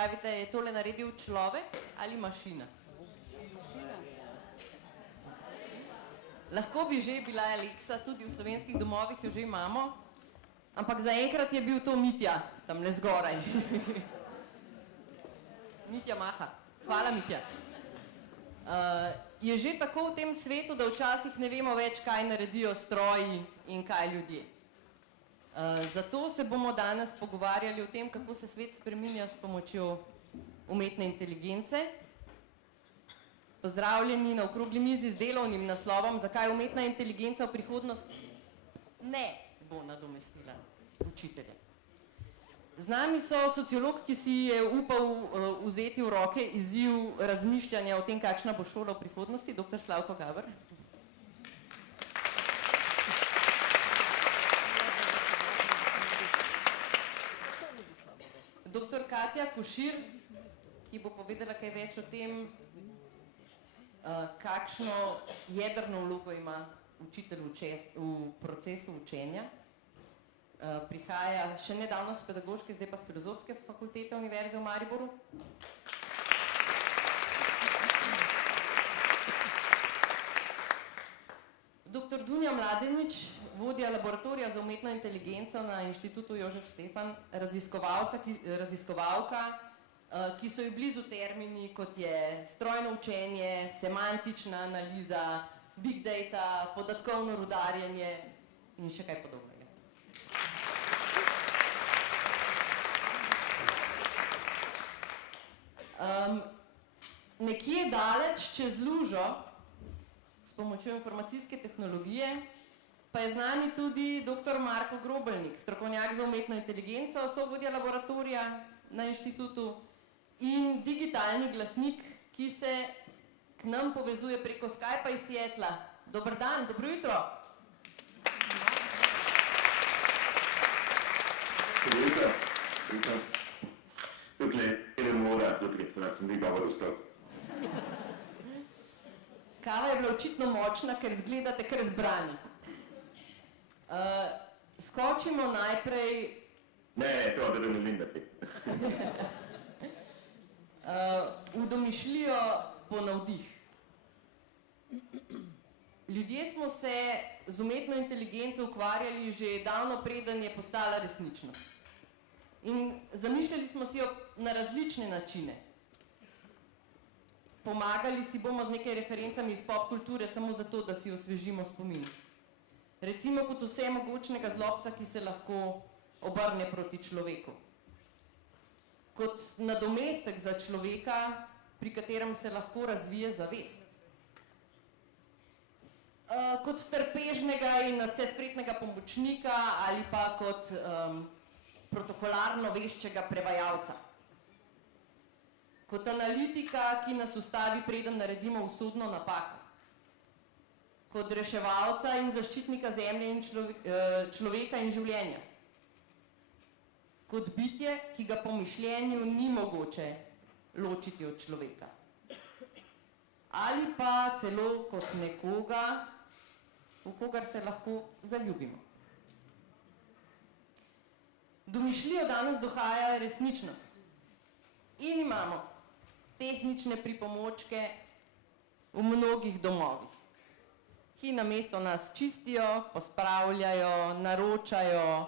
Pravite, je tole naredil človek ali mašina? Lahko bi že bila Alexa, tudi v slovenskih domovih jo že imamo, ampak zaenkrat je bil to Mitja, tamle zgoraj. Mitja maha. Hvala, Mitja. Je že tako v tem svetu, da včasih ne vemo več, kaj naredijo stroji in kaj ljudje. Zato se bomo danes pogovarjali o tem, kako se svet spreminja s pomočjo umetne inteligence. Pozdravljeni na okrogli mizi z delovnim naslovom, zakaj umetna inteligenca v prihodnosti ne bo nadomestila učitelja. Z nami so sociolog, ki si je upal vzeti v roke izziv razmišljanja o tem, kakšna bo šola v prihodnosti, dr. Slavko Gaber. Dr. Katja Košir, ki bo povedala kaj več o tem, kakšno jedrno vlogo ima učitelj v procesu učenja. Prihaja še nedavno s pedagoške, zdaj pa s filozofske fakultete Univerze v Mariboru. Dr. Dunja Mladenič, vodja laboratorija za umetno inteligenco na Inštitutu Jožef Stefan, raziskovalka, ki so ji blizu termini, kot je strojno učenje, semantična analiza, big data, podatkovno rudarjenje in še kaj podobnega. Nekje daleč čez lužo, s pomočjo informacijske tehnologije, pa je z nami tudi dr. Marko Grobelnik, strokovnjak za umetno inteligenco, sovodja laboratorija na inštitutu in digitalni glasnik, ki se k nam povezuje preko Skypa iz Seattla. Dober dan, dobro jutro. Dobro jutro. Tukaj ne mora, tukaj sem vi govor ustal. Kava je bila očitno močna, ker izgledate kar zbrani. Skočimo najprej... Ne, to da ne vindati. V domišljijo po navdih. Ljudje smo se z umetno inteligenco ukvarjali že davno preden je postala resničnost. In zamišljali smo si jo na različne načine. Pomagali si bomo z nekaj referencami iz pop kulture samo zato, da si osvežimo spomin. Recimo kot vsemogočnega zlobca, ki se lahko obrne proti človeku. Kot nadomestek za človeka, pri katerem se lahko razvije zavest. Kot trpežnega in nadvse spretnega pomočnika ali pa kot protokolarno veščega prevajalca. Kot analitika, ki nas ustavi, preden naredimo usodno napako. Kot reševalca in zaščitnika zemlje in človeka in življenja. Kot bitje, ki ga po mišljenju ni mogoče ločiti od človeka. Ali pa celo kot nekoga, v kogar se lahko zaljubimo. Domišljijo danes dohaja resničnost. In imamo tehnične pripomočke v mnogih domovih, ki namesto nas čistijo, pospravljajo, naročajo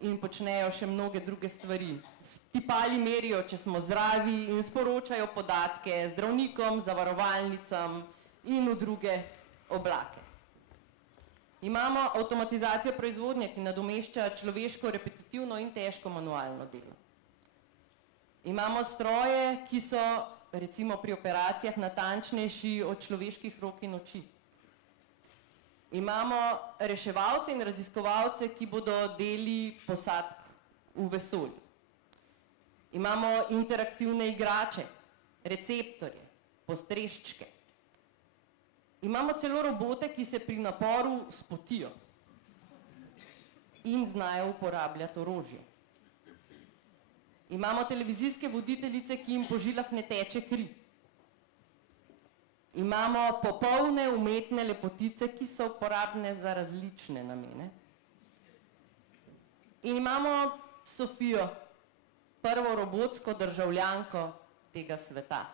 in počnejo še mnoge druge stvari. S tipali merijo, če smo zdravi in sporočajo podatke zdravnikom, zavarovalnicam in v druge oblake. Imamo avtomatizacijo proizvodnje, ki nadomešča človeško repetitivno in težko manualno delo. Imamo stroje, ki so, recimo pri operacijah, natančnejši od človeških rok in oči. Imamo reševalce in raziskovalce, ki bodo deli posadk v vesolju. Imamo interaktivne igrače, receptorje, postreščke. Imamo celo robote, ki se pri naporu spotijo in znajo uporabljati orožje. Imamo televizijske voditeljice, ki jim po žilah ne teče kri. Imamo popolne umetne lepotice, ki so uporabne za različne namene. In imamo Sofijo, prvo robotsko državljanko tega sveta.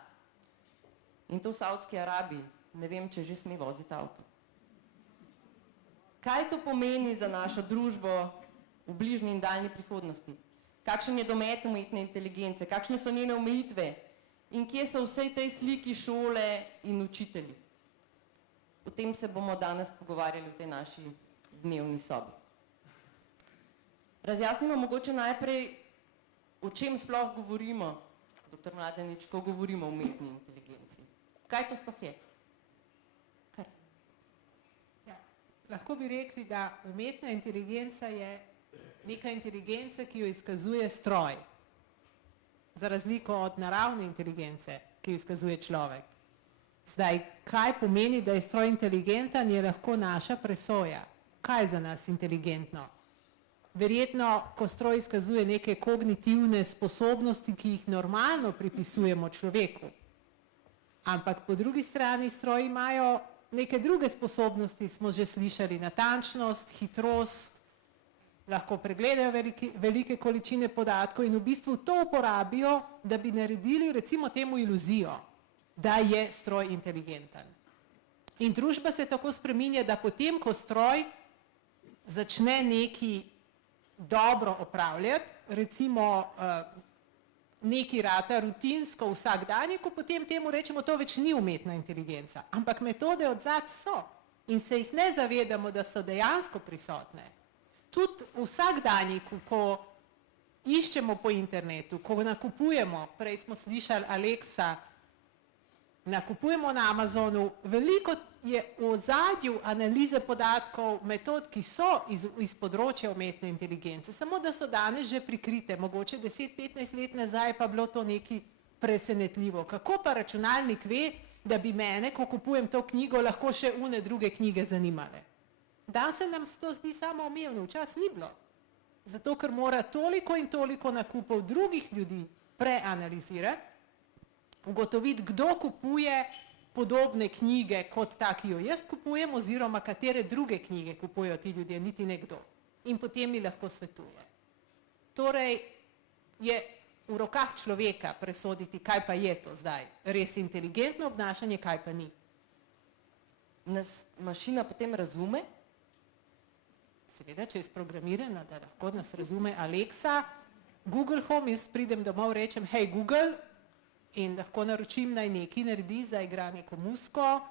In to v Saudski Arabiji, ne vem, če že sme voziti avto. Kaj to pomeni za našo družbo v bližnji in daljni prihodnosti? Kakšen je domet umetne inteligence, kakšne so njene omejitve in kje so vsej tej sliki šole in učitelji? O tem se bomo danes pogovarjali v tej naši dnevni sobi. Razjasnimo mogoče najprej, o čem sploh govorimo, dr. Mladenič, ko govorimo o umetni inteligenci. Kaj to sploh je? Lahko bi rekli, da umetna inteligenca je neka inteligenca, ki jo izkazuje stroj, za razliko od naravne inteligence, ki jo izkazuje človek. Zdaj, kaj pomeni, da je stroj inteligenten, je lahko naša presoja. Kaj je za nas inteligentno? Verjetno, ko stroj izkazuje neke kognitivne sposobnosti, ki jih normalno pripisujemo človeku. Ampak po drugi strani stroji imajo neke druge sposobnosti, smo že slišali, natančnost, hitrost, lahko pregledajo velike količine podatkov in v bistvu to uporabijo, da bi naredili recimo temu iluzijo, da je stroj inteligenten. In družba se tako spreminja, da potem, ko stroj začne neki dobro opravljati, recimo neki rata rutinsko vsakdanjiku, potem temu rečemo, to več ni umetna inteligenca. Ampak metode odzad so in se jih ne zavedamo, da so dejansko prisotne. Tudi vsakdanjiku, ko iščemo po internetu, ko nakupujemo, prej smo slišali Alexa, nakupujemo na Amazonu, veliko je v ozadju analize podatkov, metod, ki so iz področja umetne inteligence, samo da so danes že prikrite, mogoče 10-15 let nazaj pa bilo to nekaj presenetljivo. Kako pa računalnik ve, da bi mene, ko kupujem to knjigo, lahko še une druge knjige zanimale? Danes se nam to zdi samoumevno, včasih ni bilo. Zato, ker mora toliko in toliko nakupov drugih ljudi preanalizirati, ugotoviti, kdo kupuje podobne knjige kot ta, ki jo jaz kupujem, oziroma katere druge knjige kupujejo ti ljudje, niti nekdo. In potem mi lahko svetuje. Torej je v rokah človeka presoditi, kaj pa je to zdaj. Res inteligentno obnašanje, kaj pa ni. Nas mašina potem razume? Seveda, če je sprogramirana, da lahko nas razume Alexa, Google Home, jaz pridem domov, rečem, hej Google, in lahko naročim, naj nekaj naredi za igra neko muziko,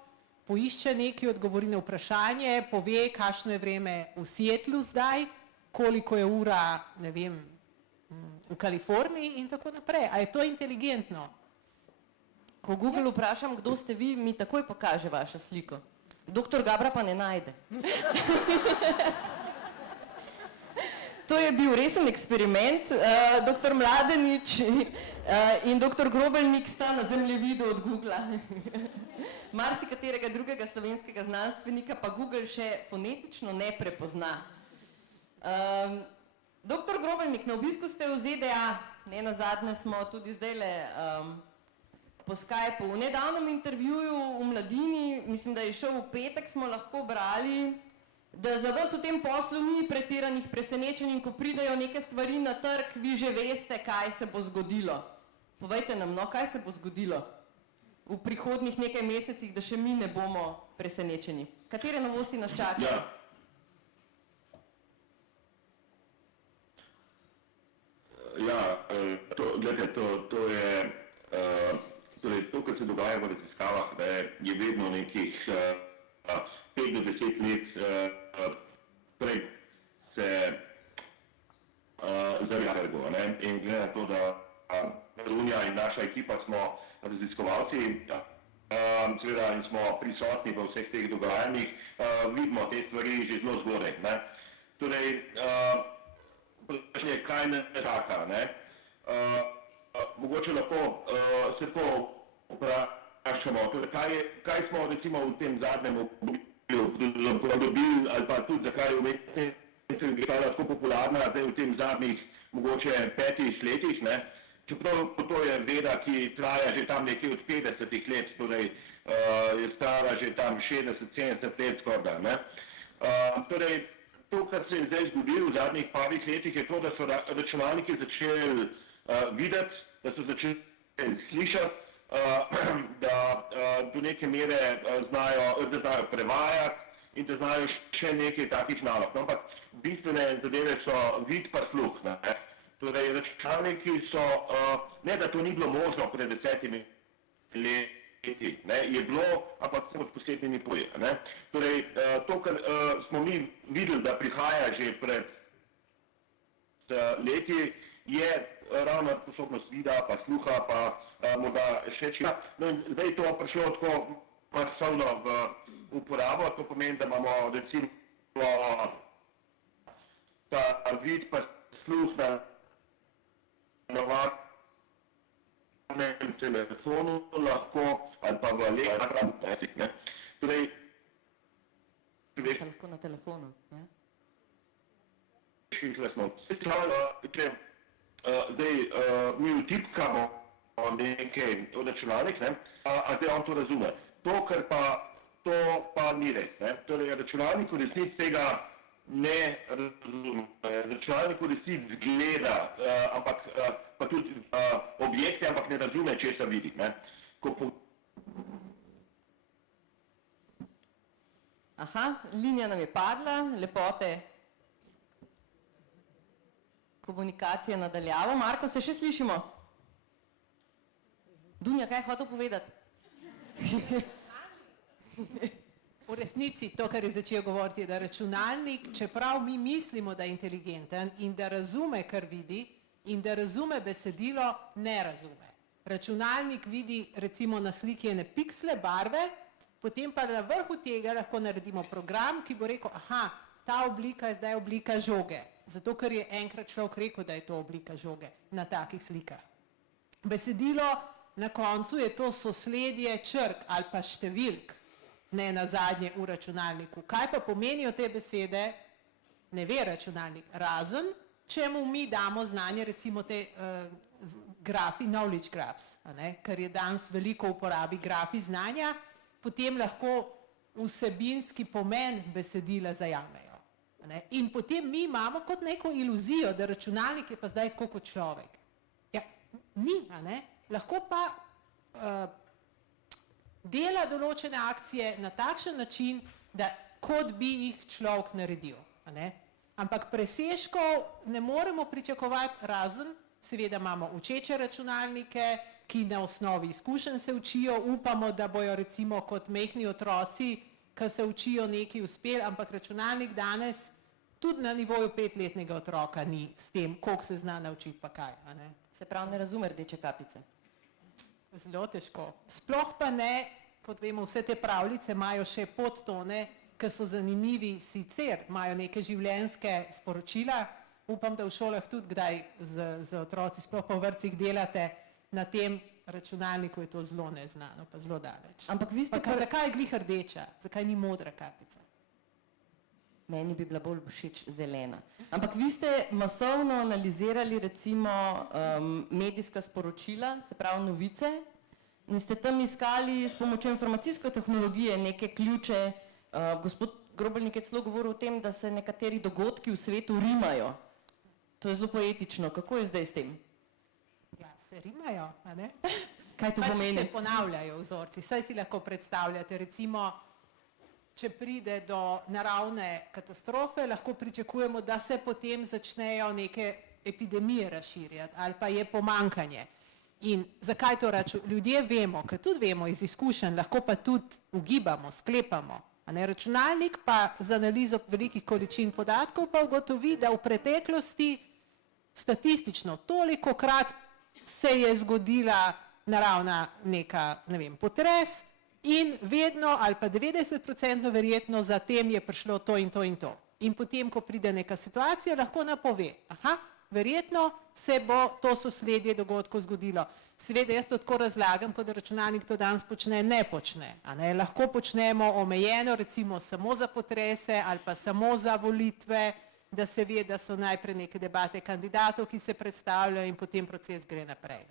poišče nekaj, odgovori na vprašanje, pove, kakšno je vreme v Seattlu zdaj, koliko je ura, ne vem, v Kaliforniji in tako naprej. A je to inteligentno? Ko Google vprašam, kdo ste vi, mi takoj pokaže vašo sliko. Doktor Gabra pa ne najde. To je bil resen eksperiment. Dr. Mladenič in dr. Grobelnik sta na zemljevidu od Googla. Marsikaterega drugega slovenskega znanstvenika pa Google še fonetično ne prepozna. Dr. Grobelnik, na obisku ste v ZDA, ne nazadnje smo tudi zdajle po Skypeu. V nedavnem intervjuju v Mladini, mislim, da je šel v petek, smo lahko brali, da za vas v tem poslu ni pretiranih presenečenj in ko pridejo neke stvari na trg, vi že veste, kaj se bo zgodilo. Povejte nam, no, kaj se bo zgodilo v prihodnjih nekaj mesecih, da še mi ne bomo presenečeni. Katere novosti nas čakajo? To je, to, kar se dogaja v raziskavah, je vedno nekih 5 do 10 let prej se zavedamo. In glede na to, da Unija in naša ekipa smo raziskovalci, seveda in smo prisotni v vseh teh dogajanjih, vidimo te stvari že zelo zgodaj. Torej, vprašanje, kaj ne čaka. Mogoče lahko se to vprašamo, kaj smo recimo v tem zadnjem dobili ali pa tudi zakaj je umetna inteligenca tako popularna zdaj v tem zadnjih mogoče 5 letih. Čeprav to je veda, ki traja že tam nekje od 50 let, torej je stara že tam 60-70 let skorda. Torej, to, kar se je zdaj zgodilo v zadnjih parih letih, je to, da so računalniki začeli videti, da so začeli slišati, da do neke mere znajo prevajati in da znajo še nekaj takih nalog. No, ampak bistvene zadeve so vid pa sluh. Ne? Torej, računalniki so, ne da to ni bilo možno pred 10 leti, ne, je bilo, ampak pod posebnimi pogoji. Torej, to, kar smo mi videli, da prihaja že pred leti, je ravno sposobnost vida, pa sluha, pa morda še čim. No in zdaj je to prišlo tako masovno v uporabo, to pomeni, da imamo recimo ta vid pa sluh na navadnem telefonu lahko, ali pa v elektroničnih, ne. Torej, Lahko na telefonu, ja? Zdaj, mi vtipkamo nekaj v računalnik, ne, a zdaj on to razume. To pa ni res. Ne. Torej, računalnik v resnici tega ne razume. Računalnik v resnici gleda, ampak pa tudi objekte, ampak ne razume, česa vidi. Ne. Aha, linija nam je padla, lepote komunikacije nadaljavo. Marko, se še slišimo? Dunja, kaj je hotel povedati? V resnici to, kar je začel govoriti, je, da računalnik, čeprav mi mislimo, da je inteligenten in da razume, kar vidi, in da razume besedilo, ne razume. Računalnik vidi recimo na sliki ene piksle barve, potem pa na vrhu tega lahko naredimo program, ki bo rekel, aha, ta oblika je zdaj oblika žoge. Zato, ker je enkrat človek rekel, da je to oblika žoge na takih slikah. Besedilo na koncu je to sosledje črk ali pa številk, ne nazadnje v računalniku. Kaj pa pomenijo te besede, ne ve računalnik, razen, če mu mi damo znanje, recimo te grafi, knowledge graphs, ker je danes veliko uporabi grafi znanja, potem lahko vsebinski pomen besedila zajamejo. In potem mi imamo kot neko iluzijo, da računalnik je pa zdaj tako kot človek. Ja, ni, lahko pa dela določene akcije na takšen način, da kot bi jih človek naredil. Ampak presežkov ne moremo pričakovati, razen, seveda imamo učeče računalnike, ki na osnovi izkušenj se učijo, upamo, da bojo recimo kot majhni otroci, ki se učijo nekaj uspeli, ampak računalnik danes tudi na nivoju 5-letnega otroka ni s tem, koliko se zna naučiti pa kaj. Se pravi, ne razume rdeče kapice. Zelo težko. Sploh pa ne, kot vemo, vse te pravljice imajo še podtone, ki so zanimivi sicer, imajo neke življenjske sporočila. Upam, da v šolah tudi kdaj z otroci, sploh pa v vrtcih delate na tem računalniku, je to zelo neznano, pa zelo daleč. Ampak vi ste zakaj je glih rdeča? Zakaj ni modra kapica? Meni bi bila bolj všeč zelena. Ampak vi ste masovno analizirali recimo medijska sporočila, se pravi novice, in ste tam iskali s pomočjo informacijske tehnologije neke ključe. Gospod Grobelnik je celo govoril o tem, da se nekateri dogodki v svetu rimajo. To je zelo poetično. Kako je zdaj s tem? Ja, se rimajo, a ne? Kaj to pomeni? Pač se ponavljajo vzorci. Saj si lahko predstavljate, recimo, če pride do naravne katastrofe, lahko pričakujemo, da se potem začnejo neke epidemije razširjati ali pa je pomankanje. In zakaj to ljudje vemo, ker tudi vemo iz izkušenj, lahko pa tudi ugibamo, sklepamo. Računalnik pa z analizo velikih količin podatkov pa ugotovi, da v preteklosti statistično tolikokrat se je zgodila naravna neka, ne vem, potres, in vedno ali pa 90% verjetno zatem je prišlo to in to in to. In potem, ko pride neka situacija, lahko napove, aha, verjetno se bo to sosledje dogodkov zgodilo. Seveda jaz to tako razlagam, kot da računalnik to danes počne, ne počne. Lahko počnemo omejeno, recimo samo za potrese ali pa samo za volitve, da se ve, da so najprej neke debate kandidatov, ki se predstavljajo in potem proces gre naprej.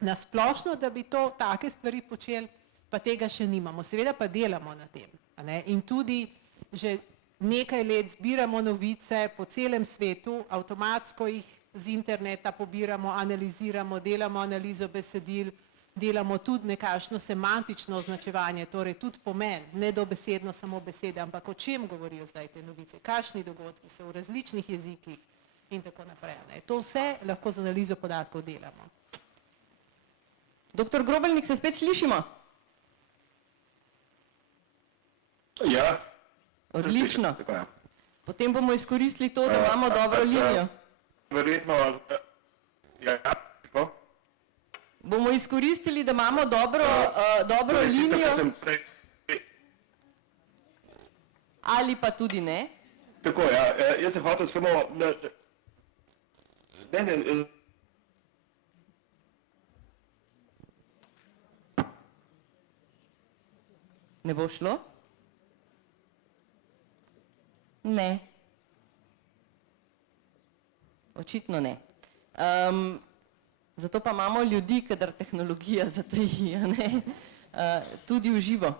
Na splošno, da bi to take stvari počeli, pa tega še nimamo. Seveda pa delamo na tem. In tudi že nekaj let zbiramo novice po celem svetu, avtomatsko jih z interneta pobiramo, analiziramo, delamo analizo besedil, delamo tudi nekakšno semantično označevanje, torej tudi pomen, ne dobesedno samo besede, ampak o čem govorijo zdaj te novice, kakšni dogodki so v različnih jezikih in tako naprej. Ne. To vse lahko z analizo podatkov delamo. Doktor Grobelnik, se spet slišimo? Ja. Odlično. Tako je. Potem bomo izkoristili to, da imamo dobro linijo. Verjetno, ja, tako. Bomo izkoristili, da imamo dobro linijo ali pa tudi ne. Tako, ja, jaz sem hotel samo, Ne bo šlo? Ne. Očitno ne. Zato pa imamo ljudi, kadar tehnologija zataji, ne? Tudi v živo.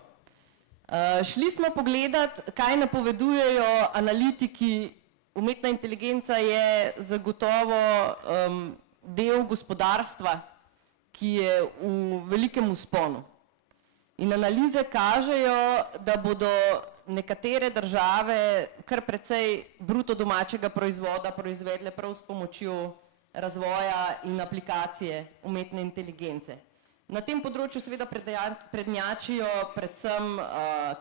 Šli smo pogledat, kaj napovedujejo analitiki. Umetna inteligenca je zagotovo del gospodarstva, ki je v velikem vzponu. In analize kažejo, da bodo nekatere države kar precej bruto domačega proizvoda proizvedle prav s pomočjo razvoja in aplikacije umetne inteligence. Na tem področju seveda prednjačijo predvsem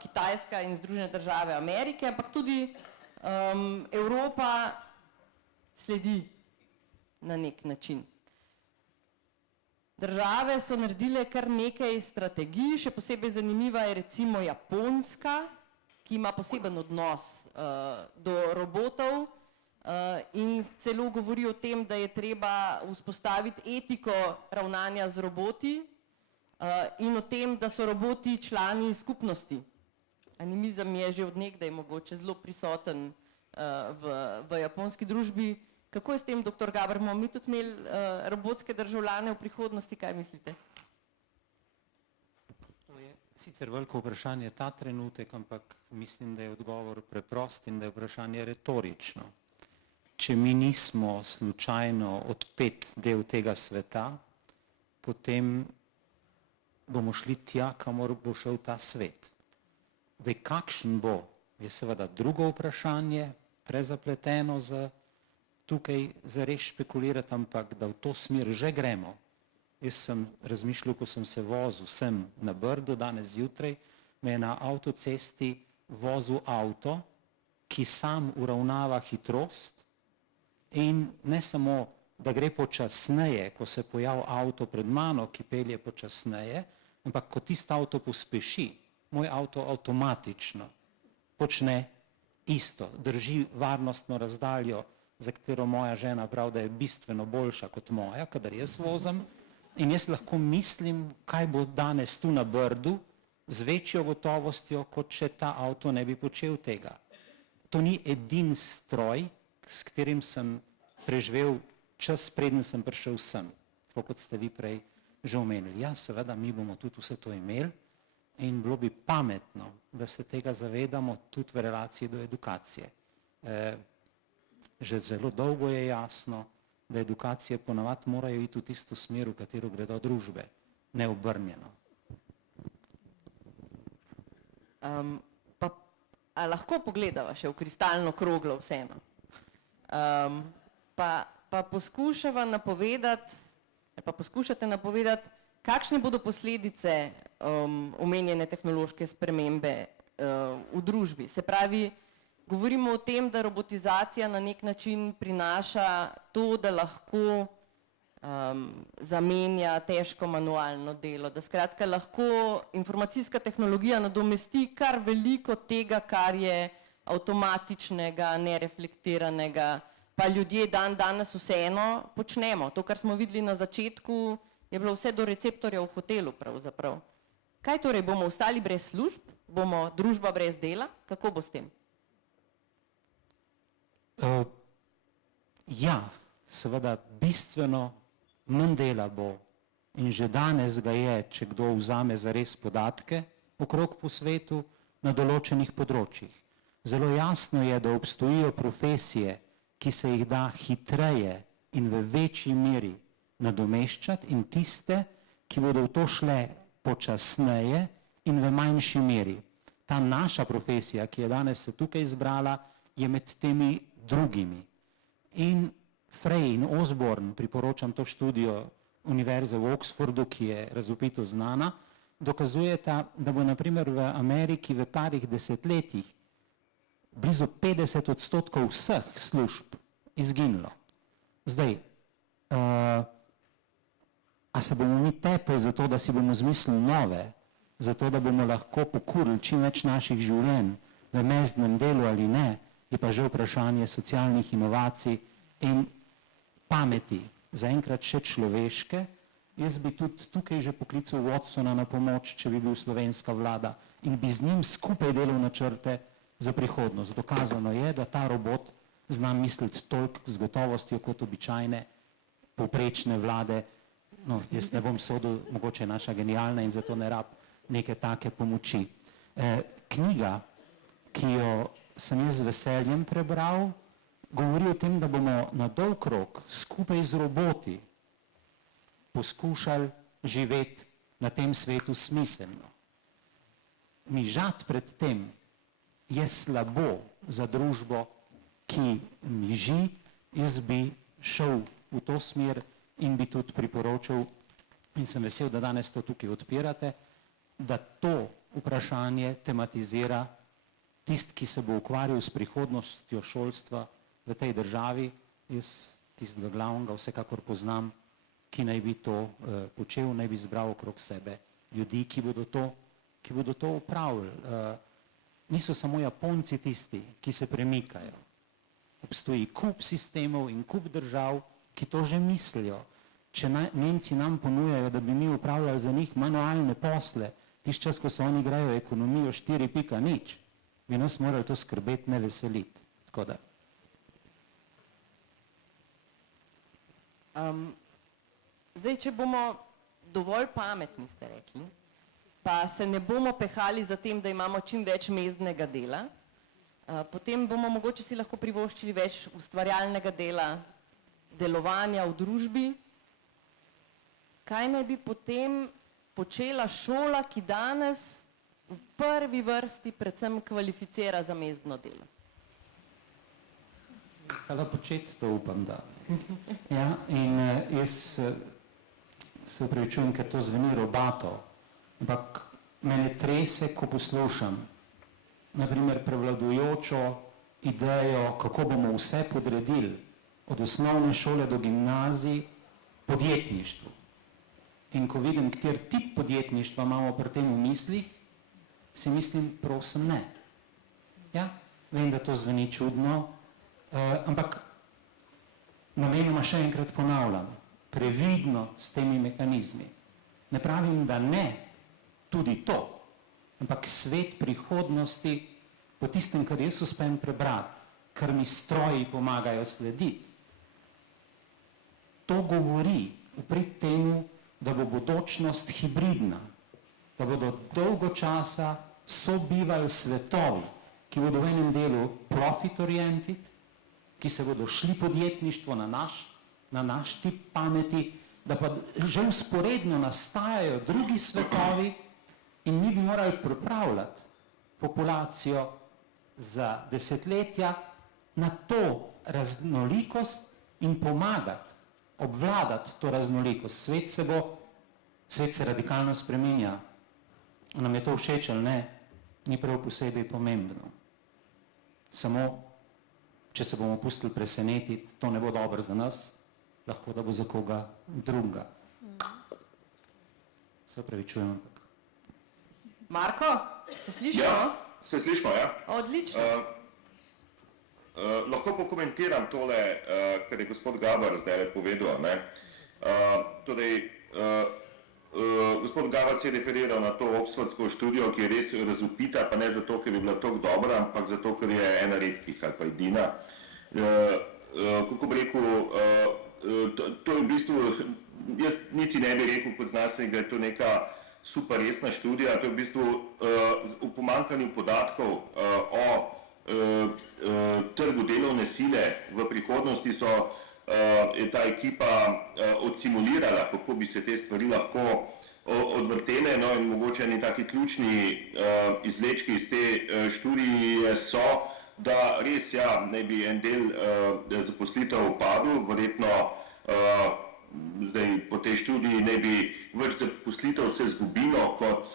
Kitajska in Združene države Amerike, ampak tudi Evropa sledi na nek način. Države so naredile kar nekaj strategij, še posebej zanimiva je recimo Japonska, ki ima poseben odnos do robotov in celo govori o tem, da je treba vzpostaviti etiko ravnanja z roboti in o tem, da so roboti člani skupnosti. Animizem je že od nekdaj mogoče zelo prisoten v japonski družbi. Kako je s tem, doktor Gaber, bomo mi tudi imeli robotske državljane v prihodnosti, kaj mislite? To je sicer veliko vprašanje ta trenutek, ampak mislim, da je odgovor preprost in da je vprašanje retorično. Če mi nismo slučajno odpet del tega sveta, potem bomo šli tja, kamor bo šel ta svet. Zdaj, kakšen bo, je seveda drugo vprašanje, prezapleteno za tukaj zares špekulirati, ampak da v to smer že gremo. Jaz sem razmišljal, ko sem se vozil sem na Brdu danes zjutraj, me je na avtocesti vozil avto, ki sam uravnava hitrost in ne samo, da gre počasneje, ko se pojavi avto pred mano, ki pelje počasneje, ampak ko tisti avto pospeši, moj avto avtomatično počne isto, drži varnostno razdaljo, za katero moja žena pravi, da je bistveno boljša kot moja, kadar jaz vozim. In jaz lahko mislim, kaj bo danes tu na Brdu z večjo gotovostjo, kot če ta avto ne bi počel tega. To ni edin stroj, s katerim sem preživel čas, preden sem prišel sem, tako kot ste vi prej že omenili. Ja, seveda, mi bomo tudi vse to imeli in bilo bi pametno, da se tega zavedamo tudi v relaciji do edukacije. Že zelo dolgo je jasno, da edukacije ponavadi morajo iti v tisto smer, v katero gredo družbe, ne obrnjeno. A lahko pogledava še v kristalno kroglo vseeno? Pa poskušava napovedati, pa poskušate napovedati, kakšne bodo posledice omenjene tehnološke spremembe v družbi. Se pravi, govorimo o tem, da robotizacija na nek način prinaša to, da lahko zamenja težko manualno delo, da skratka lahko informacijska tehnologija nadomesti kar veliko tega, kar je avtomatičnega, nereflektiranega, pa ljudje danes vseeno počnemo. To, kar smo videli na začetku, je bilo vse do receptorja v hotelu pravzaprav. Kaj torej, bomo ostali brez služb? Bomo družba brez dela? Kako bo s tem? Ja, seveda bistveno manj dela bo in že danes ga je, če kdo vzame zares podatke okrog po svetu na določenih področjih. Zelo jasno je, da obstojijo profesije, ki se jih da hitreje in v večji meri nadomeščati in tiste, ki bodo v to šle počasneje in v manjši meri. Ta naša profesija, ki je danes se tukaj izbrala, je med temi drugimi. In Frey in Osborne, priporočam to študijo Univerze v Oxfordu, ki je razvpito znana, dokazujeta, da bo na primer v Ameriki v parih desetletjih blizu 50% vseh služb izginilo. Zdaj, a se bomo mi tepli za to, da si bomo zmislili nove, zato da bomo lahko pokurili čim več naših življenj v mezdnem delu ali ne, je pa že vprašanje socialnih inovacij in pameti, zaenkrat še človeške. Jaz bi tudi tukaj že poklical Watsona na pomoč, če bi bil slovenska vlada in bi z njim skupaj delal načrte za prihodnost. Dokazano je, da ta robot zna misliti toliko z gotovostjo kot običajne povprečne vlade. No, jaz ne bom sodil, mogoče je naša genialna in zato ne rab neke take pomoči. Knjiga, ki jo sem jaz z veseljem prebral, govori o tem, da bomo na dolg rok skupaj z roboti poskušali živeti na tem svetu smiselno. Mižati pred tem je slabo za družbo, ki miži. Jaz bi šel v to smer in bi tudi priporočal, in sem vesel, da danes to tukaj odpirate, da to vprašanje tematizira tisti, ki se bo ukvarjal s prihodnostjo šolstva v tej državi. Jaz tistega glavnega vsekakor poznam, ki naj bi to počel, naj bi zbral okrog sebe ljudi, ki bodo to upravili. Niso samo Japonci tisti, ki se premikajo. Obstoji kup sistemov in kup držav, ki to že mislijo. Če Nemci nam ponujajo, da bi mi upravljali za njih manualne posle, tisti čas, ko se oni igrajo ekonomijo 4.0, bi nas morali to skrbeti, ne veseliti. Tako da. Zdaj, če bomo dovolj pametni, ste rekli, pa se ne bomo pehali za tem, da imamo čim več mezdnega dela, potem bomo mogoče si lahko privoščili več ustvarjalnega dela, delovanja v družbi. Kaj naj bi potem počela šola, ki danes v prvi vrsti predvsem kvalificira za mezdno delo? Hvala početi, to upam, da. Ja, in jaz se upravičujem, ker to zveni robato, ampak mene trese, ko poslušam, naprimer prevladujočo idejo, kako bomo vse podredili, od osnovne šole do gimnazij, podjetništvu. In ko vidim, kjer tip podjetništva imamo pri tem v mislih, si mislim, prosim, ne. Ja, vem, da to zveni čudno, ampak namenoma še enkrat ponavljam, previdno s temi mehanizmi. Ne pravim, da ne, tudi to, ampak svet prihodnosti po tistem, kar jaz uspem prebrati, kar mi stroji pomagajo slediti, to govori v prid temu, da bo bodočnost hibridna, da bodo dolgo časa sobivali svetovi, ki bodo v enem delu profit-oriented, ki se bodo šli podjetništvo na naš tip pameti, da pa že vzporedno nastajajo drugi svetovi in mi bi morali pripravljati populacijo za desetletja na to raznolikost in pomagati obvladati to raznolikost. Svet se radikalno spreminja. Nam je to všeč ali ne, ni prav posebej pomembno. Samo, če se bomo pustili presenetiti, to ne bo dobro za nas, lahko da bo za koga drugega. Se opravičujem. Marko, se slišimo? Ja, se slišimo, ja. Odlično. Lahko pokomentiram tole, kar je gospod Gaber zdaj povedal. Gospod Gaber se je referiral na to oxfordsko študijo, ki je res razvpita, pa ne zato, ker je bila tako dobra, ampak zato, ker je ena redkih ali pa edina. Kako bi rekel, to je v bistvu, jaz niti ne bi rekel kot znanstvenik, da je to neka super resna študija, to je v bistvu v pomanjkanju podatkov o trgu delovne sile v prihodnosti so je ta ekipa odsimulirala, kako bi se te stvari lahko odvrtele, no in mogoče eni taki ključni izvlečki iz te študije so, da res ja, naj bi en del zaposlitev padel, verjetno zdaj po tej študiji naj bi več zaposlitev se zgubilo, kot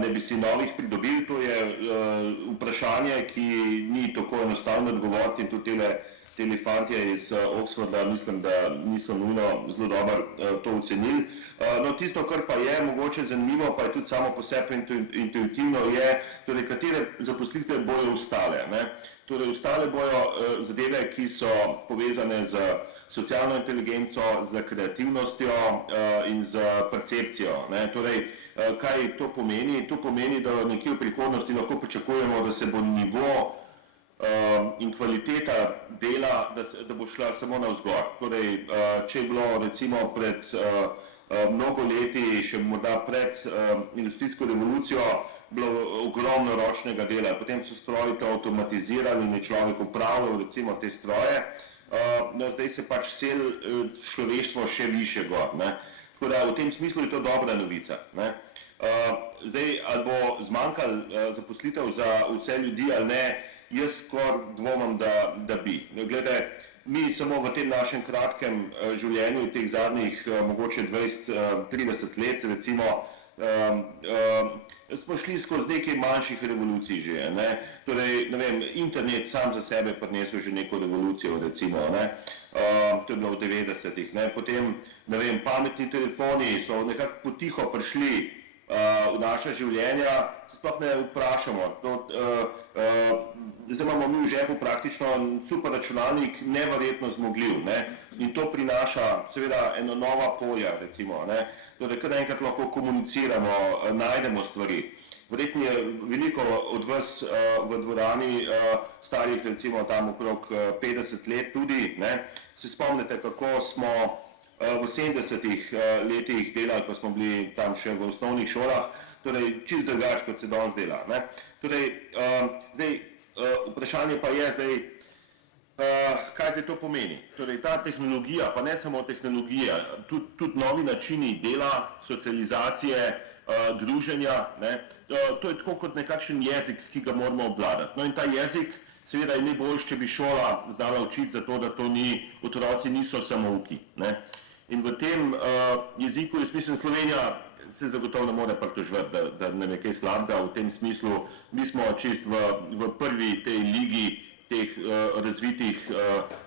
ne bi si novih pridobili. To je vprašanje, ki ni tako enostavno odgovoriti in tudi tele fantje iz Oxforda mislim, da niso nujno zelo dobro to ocenili. No, tisto, kar pa je mogoče zanimivo, pa je tudi samo po sebi intuitivno, je, torej, katere zaposlitve bojo ostale. Torej, ostale bojo zadeve, ki so povezane z socialno inteligenco, z kreativnostjo in z percepcijo. Torej, kaj to pomeni? To pomeni, da nekje v prihodnosti lahko pričakujemo, da se bo nivo in kvaliteta dela, da bo šla samo navzgor. Torej, če je bilo recimo pred mnogo leti, še morda pred industrijsko revolucijo, bilo ogromno ročnega dela, potem so stroji to avtomatizirali in je človek upravljal recimo te stroje, no zdaj se pač seli človeštvo še više gor. Tako da v tem smislu je to dobra novica. Zdaj, ali bo zmanjkalo zaposlitev za vse ljudi ali ne, jaz skoraj dvomim, da bi. Glede, mi samo v tem našem kratkem življenju, teh zadnjih mogoče 20-30 let, recimo, smo šli skozi nekaj manjših revolucij že. Torej, ne vem, internet sam za sebe prinesel že neko revolucijo, recimo. To je bilo v 90-ih. Potem, ne vem, pametni telefoni so nekako potiho prišli v naša življenja, se sploh ne vprašamo. Zdaj imamo mi v žepu praktično super računalnik, neverjetno zmogljiv, in to prinaša seveda eno nova polja, recimo, torej kar enkrat lahko komuniciramo, najdemo stvari. Verjetno je veliko od vas v dvorani starih recimo tam okrog 50 let tudi, se spomnite, kako smo v 70-ih letih delali, ko smo bili tam še v osnovnih šolah, torej čisto drugače, kot se danes dela. Torej, zdaj, vprašanje pa je zdaj, kaj zdaj to pomeni. Torej, ta tehnologija, pa ne samo tehnologija, tudi novi načini dela, socializacije, druženja, to je tako kot nekakšen jezik, ki ga moramo obvladati. No in ta jezik, seveda je najboljši, če bi šola znala učiti, zato da to otroci niso samouki. In v tem jeziku, jaz mislim, Slovenija se zagotovo ne more pritoževati, da nam je kaj slabega v tem smislu. Mi smo čist v prvi tej ligi teh razvitih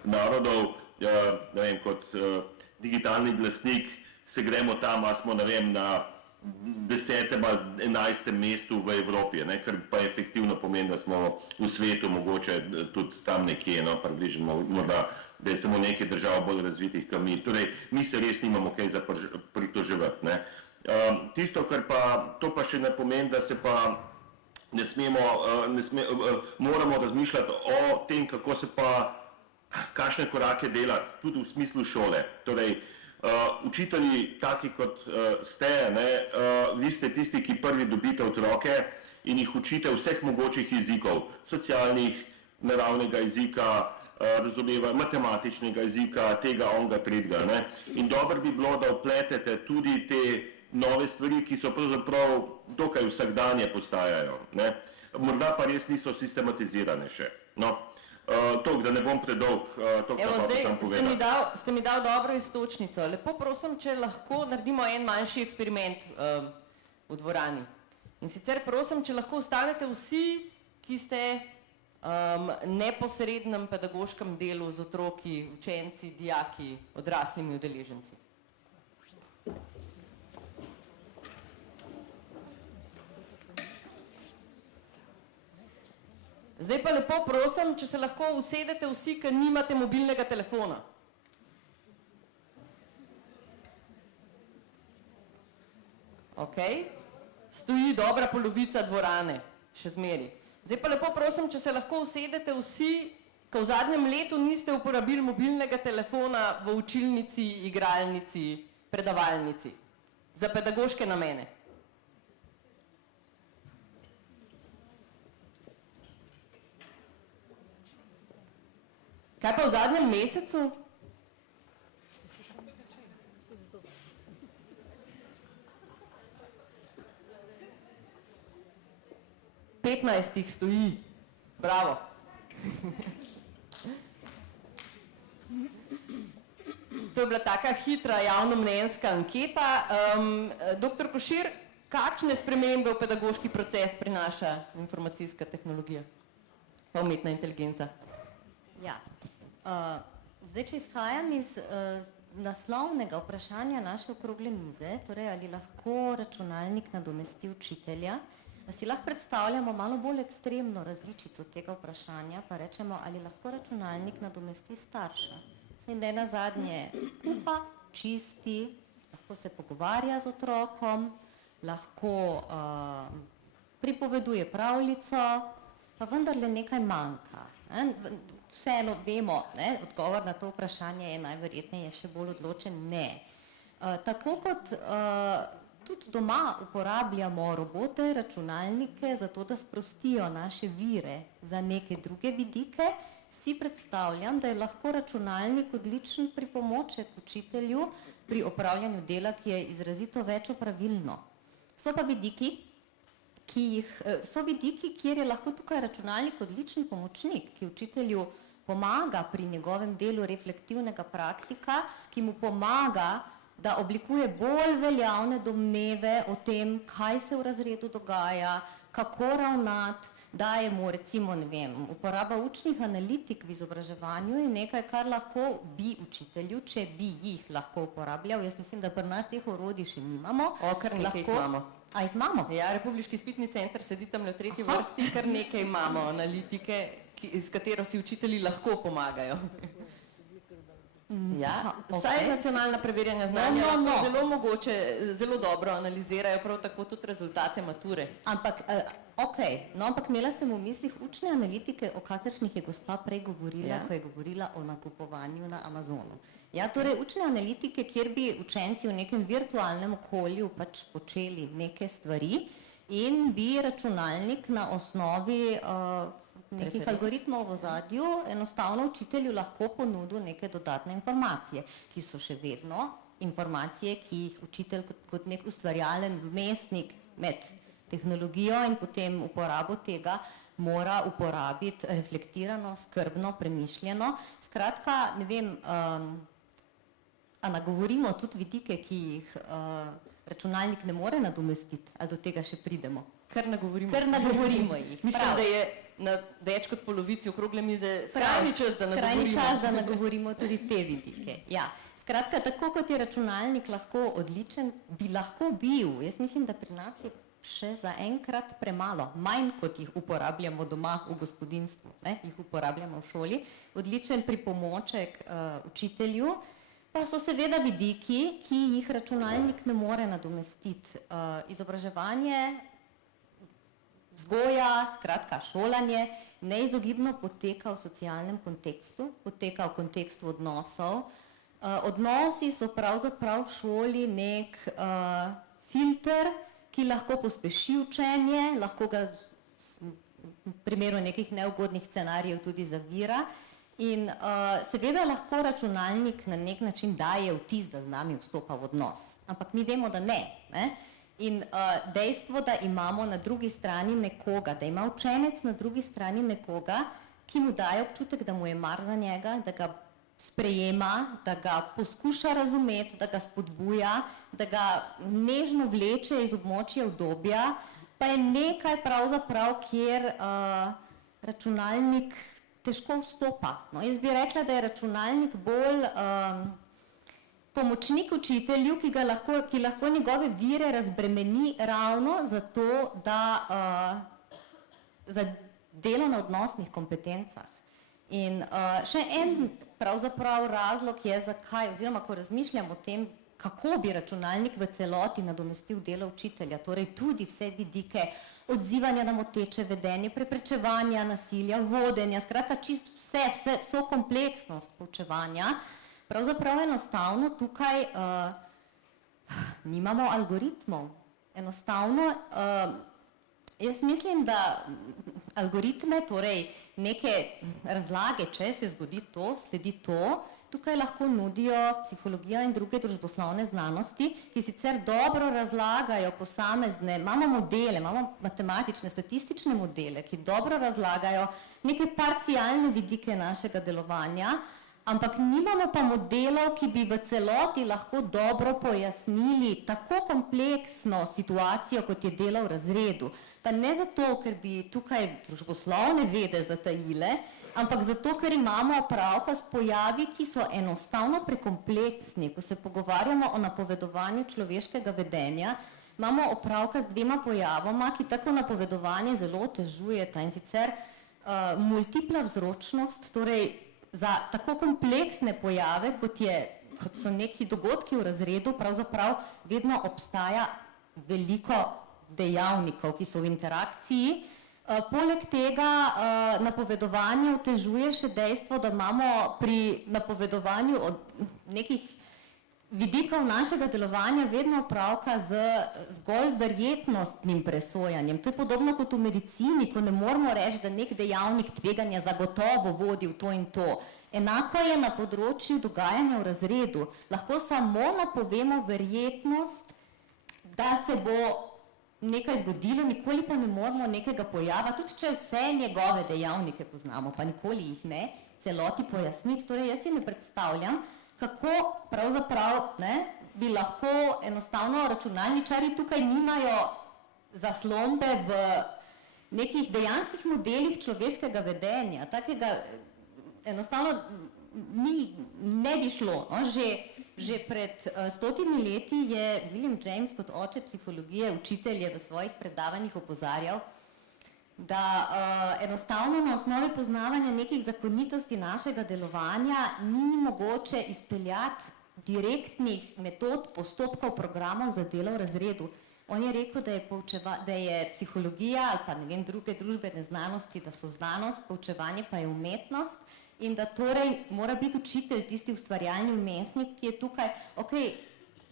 narodov, ne vem, kot digitalni glasnik se gremo tam, a smo, ne vem, na 10. ali 11. mestu v Evropi, kar pa efektivno pomeni, da smo v svetu mogoče tudi tam nekje, približno morda, da je samo nekaj držav bolj razvitih, kot mi. Torej, mi se res nimamo kaj za pritoževati. Tisto, kar pa, to pa še ne pomeni, da se pa ne smemo, moramo razmišljati o tem, kako se pa, kakšne korake delati, tudi v smislu šole. Torej, učitelji, taki kot ste, vi ste tisti, ki prvi dobite otroke in jih učite vseh mogočih jezikov, socialnih, naravnega jezika, matematičnega jezika, tega, onega, tretjega. In dobro bi bilo, da vpletete tudi te nove stvari, ki so pravzaprav dokaj vsakdanje postajajo. Morda pa res niso sistematizirane še. Toliko, da ne bom predolg, toliko Evo, pa sem povedal. ste mi dal dobro iztočnico. Lepo prosim, če lahko naredimo en manjši eksperiment v dvorani. In sicer prosim, če lahko ostanete vsi, ki ste neposrednem pedagoškem delu z otroki, učenci, dijaki, odraslimi udeleženci. Zdaj pa lepo prosim, če se lahko usedete vsi, ki nimate mobilnega telefona. Ok? Stoji dobra polovica dvorane, še zmeri. Zdaj pa lepo prosim, če se lahko usedete vsi, ki v zadnjem letu niste uporabili mobilnega telefona v učilnici, igralnici, predavalnici. Za pedagoške namene. Kaj pa v zadnjem mesecu? Petnajstih stoji. Bravo. To je bila taka hitra javnomnenjska anketa. Doktor Košir, kakšne spremembe v pedagoški proces prinaša informacijska tehnologija, pa umetna inteligenca? Ja. Zdaj, če izhajam iz naslovnega vprašanja naše okrogle mize, torej ali lahko računalnik nadomesti učitelja, si lahko predstavljamo malo bolj ekstremno različico tega vprašanja, pa rečemo, ali lahko računalnik nadomesti starša. Saj ne nazadnje kuha, čisti, lahko se pogovarja z otrokom, lahko pripoveduje pravljico, pa vendarle nekaj manjka. Vseeno vemo, odgovor na to vprašanje je najverjetneje še bolj odločen ne. Tako kot tudi doma uporabljamo robote, računalnike, zato da sprostijo naše vire za neke druge vidike, si predstavljam, da je lahko računalnik odličen pripomoček učitelju pri opravljanju dela, ki je izrazito več opravilno. So pa vidiki, kjer je lahko tukaj računalnik odličen pomočnik, ki učitelju pomaga pri njegovem delu reflektivnega praktika, ki mu pomaga, da oblikuje bolj veljavne domneve o tem, kaj se v razredu dogaja, kako ravnati, daje mu recimo, ne vem, uporaba učnih analitik v izobraževanju je nekaj, kar lahko bi učitelju, če bi jih lahko uporabljal. Jaz mislim, da pri nas teh orodij še nimamo. Kar nekaj jih imamo. A jih imamo? Ja, Republiški izpitni center sedi tam v tretji vrsti, kar nekaj imamo analitike, s katero si učitelji lahko pomagajo. Ja, vsaj nacionalna preverjanja znanja zelo mogoče, zelo dobro analizirajo prav tako tudi rezultate mature. Ampak, ampak imela sem v mislih učne analitike, o kakršnih je gospa prej govorila, ko je govorila o nakupovanju na Amazonu. Ja, torej učne analitike, kjer bi učenci v nekem virtualnem okolju pač počeli neke stvari in bi računalnik na osnovi nekih algoritmov v ozadju enostavno učitelju lahko ponudil neke dodatne informacije, ki so še vedno informacije, ki jih učitelj kot nek ustvarjalen vmesnik med tehnologijo in potem uporabo tega mora uporabiti reflektirano, skrbno, premišljeno. Skratka, ne vem, a nagovorimo tudi vidike, ki jih računalnik ne more nadomestiti, ali do tega še pridemo? Kar nagovorimo. Kar nagovorimo jih. Mislim, da je na več kot polovici okrogle mize skrajni čas, da nagovorimo. Skrajni čas, da nagovorimo tudi te vidike. Ja. Skratka, tako kot je računalnik lahko odličen, bi lahko bil. Jaz mislim, da pri nas je še zaenkrat premalo, manj kot jih uporabljamo doma v gospodinjstvu, jih uporabljamo v šoli, odličen pripomoček učitelju, pa so seveda vidiki, ki jih računalnik ne more nadomestiti. Izobraževanje, vzgoja, skratka šolanje, neizogibno poteka v socialnem kontekstu, poteka v kontekstu odnosov. Odnosi so pravzaprav v šoli nek filter, ki lahko pospeši učenje, lahko ga v primeru nekih neugodnih scenarijev tudi zavira. In seveda lahko računalnik na nek način daje vtis, da z nami vstopa v odnos. Ampak mi vemo, da ne. In dejstvo, da imamo na drugi strani nekoga, da ima učenec na drugi strani nekoga, ki mu daje občutek, da mu je mar za njega, da ga sprejema, da ga poskuša razumeti, da ga spodbuja, da ga nežno vleče iz območja udobja, pa je nekaj pravzaprav, kjer računalnik težko vstopa. No, jaz bi rekla, da je računalnik bolj pomočnik učitelju, ki lahko njegove vire razbremeni ravno zato, da za delo na odnosnih kompetencah. In še en pravzaprav razlog je, zakaj, oziroma ko razmišljam o tem, kako bi računalnik v celoti nadomestil delo učitelja, torej tudi vse vidike odzivanja na moteče vedenje, preprečevanja nasilja, vodenja, skratka čisto vso kompleksnost poučevanja, pravzaprav enostavno tukaj nimamo algoritmov. Enostavno, jaz mislim, da algoritme, torej neke razlage, če se zgodi to, sledi to, tukaj lahko nudijo psihologija in druge družboslovne znanosti, ki sicer dobro razlagajo posamezne, imamo modele, imamo matematične, statistične modele, ki dobro razlagajo neke parcialne vidike našega delovanja, ampak nimamo pa modelov, ki bi v celoti lahko dobro pojasnili tako kompleksno situacijo, kot je delo v razredu. Pa ne zato, ker bi tukaj družboslovne vede zatajile, ampak zato, ker imamo opravka s pojavi, ki so enostavno prekompleksni. Ko se pogovarjamo o napovedovanju človeškega vedenja, imamo opravka z dvema pojavoma, ki tako napovedovanje zelo otežujeta, in sicer multipla vzročnost, torej za tako kompleksne pojave, kot so neki dogodki v razredu, pravzaprav vedno obstaja veliko dejavnikov, ki so v interakciji. Poleg tega napovedovanje otežuje še dejstvo, da imamo pri napovedovanju od nekih vidikov našega delovanja vedno opravka z zgolj verjetnostnim presojanjem. To je podobno kot v medicini, ko ne moramo reči, da nek dejavnik tveganja zagotovo vodi v to in to. Enako je na področju dogajanja v razredu. Lahko samo napovemo verjetnost, da se bo nekaj zgodilo, nikoli pa ne moramo nekega pojava, tudi če vse njegove dejavnike poznamo, pa nikoli jih ne celoti pojasniti. Torej, jaz si ne predstavljam, kako pravzaprav bi lahko enostavno računalničarji tukaj nimajo zaslombe v nekih dejanskih modelih človeškega vedenja. Takega enostavno ne bi šlo. Že pred 100 leti je William James kot oče psihologije, učitelj, v svojih predavanjih opozarjal, da enostavno na osnovi poznavanja nekih zakonitosti našega delovanja ni mogoče izpeljati direktnih metod, postopkov, programov za delo v razredu. On je rekel, da je psihologija ali pa ne vem, druge družbene znanosti, da so znanost, poučevanje pa je umetnost, in da torej mora biti učitelj tisti ustvarjalni vmesnik, ki je tukaj,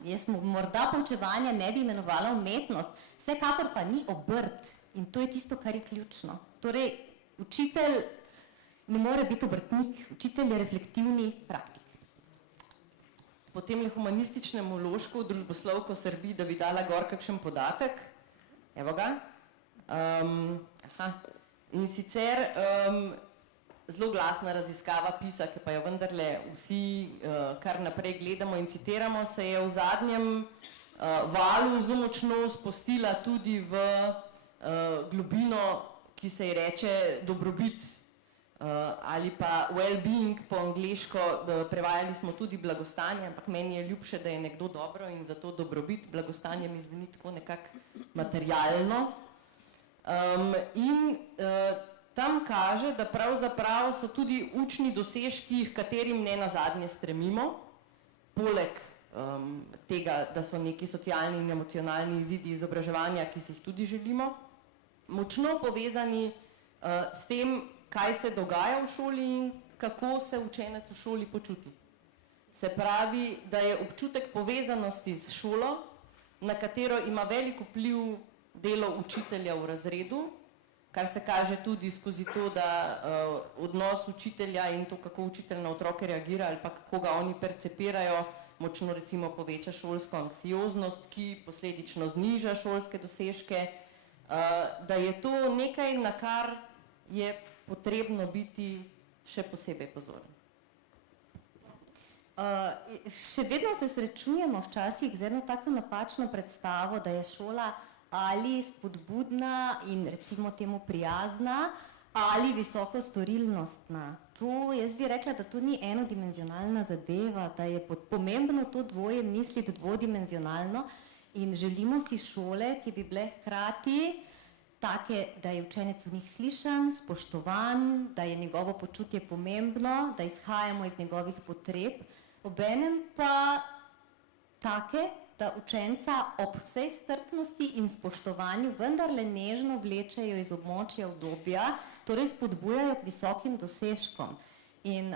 jaz morda poučevanje ne bi imenovala umetnost, vsekakor pa ni obrt. In to je tisto, kar je ključno. Torej, učitelj ne more biti obrtnik, učitelj je reflektivni praktik. Potem le humanističnemu vložku, družboslovko Srbiji, da bi dala gor kakšen podatek. Evo ga. In sicer zelo glasna raziskava PISA, ki pa jo vendarle vsi kar naprej gledamo in citiramo, se je v zadnjem valu zelo močno spustila tudi v globino, ki se ji reče dobrobit ali pa well-being po angleško, prevajali smo tudi blagostanje, ampak meni je ljubše, da je nekdo dobro in zato dobrobit, blagostanje mi zveni tako nekako materialno. In tam kaže, da pravzaprav so tudi učni dosežki, h katerim ne nazadnje stremimo, poleg tega, da so neki socialni in emocionalni izidi izobraževanja, ki si jih tudi želimo, močno povezani s tem, kaj se dogaja v šoli in kako se učenec v šoli počuti. Se pravi, da je občutek povezanosti s šolo, na katero ima velik vpliv delo učitelja v razredu, kar se kaže tudi skozi to, da odnos učitelja in to, kako učitelj na otroke reagira ali pa kako ga oni percepirajo, močno recimo poveča šolsko anksioznost, ki posledično zniža šolske dosežke, da je to nekaj, na kar je potrebno biti še posebej pozoren. Še vedno se srečujemo včasih z eno tako napačno predstavo, da je šola ali spodbudna in recimo temu prijazna, ali visoko storilnostna. To, jaz bi rekla, da to ni enodimenzionalna zadeva, da je pomembno to dvoje misliti dvodimenzionalno in želimo si šole, ki bi bile hkrati take, da je učenec v njih slišan, spoštovan, da je njegovo počutje pomembno, da izhajamo iz njegovih potreb, obenem pa take, da učenca ob vsej strpnosti in spoštovanju vendarle nežno vlečejo iz območja udobja, torej spodbujajo k visokim dosežkom. In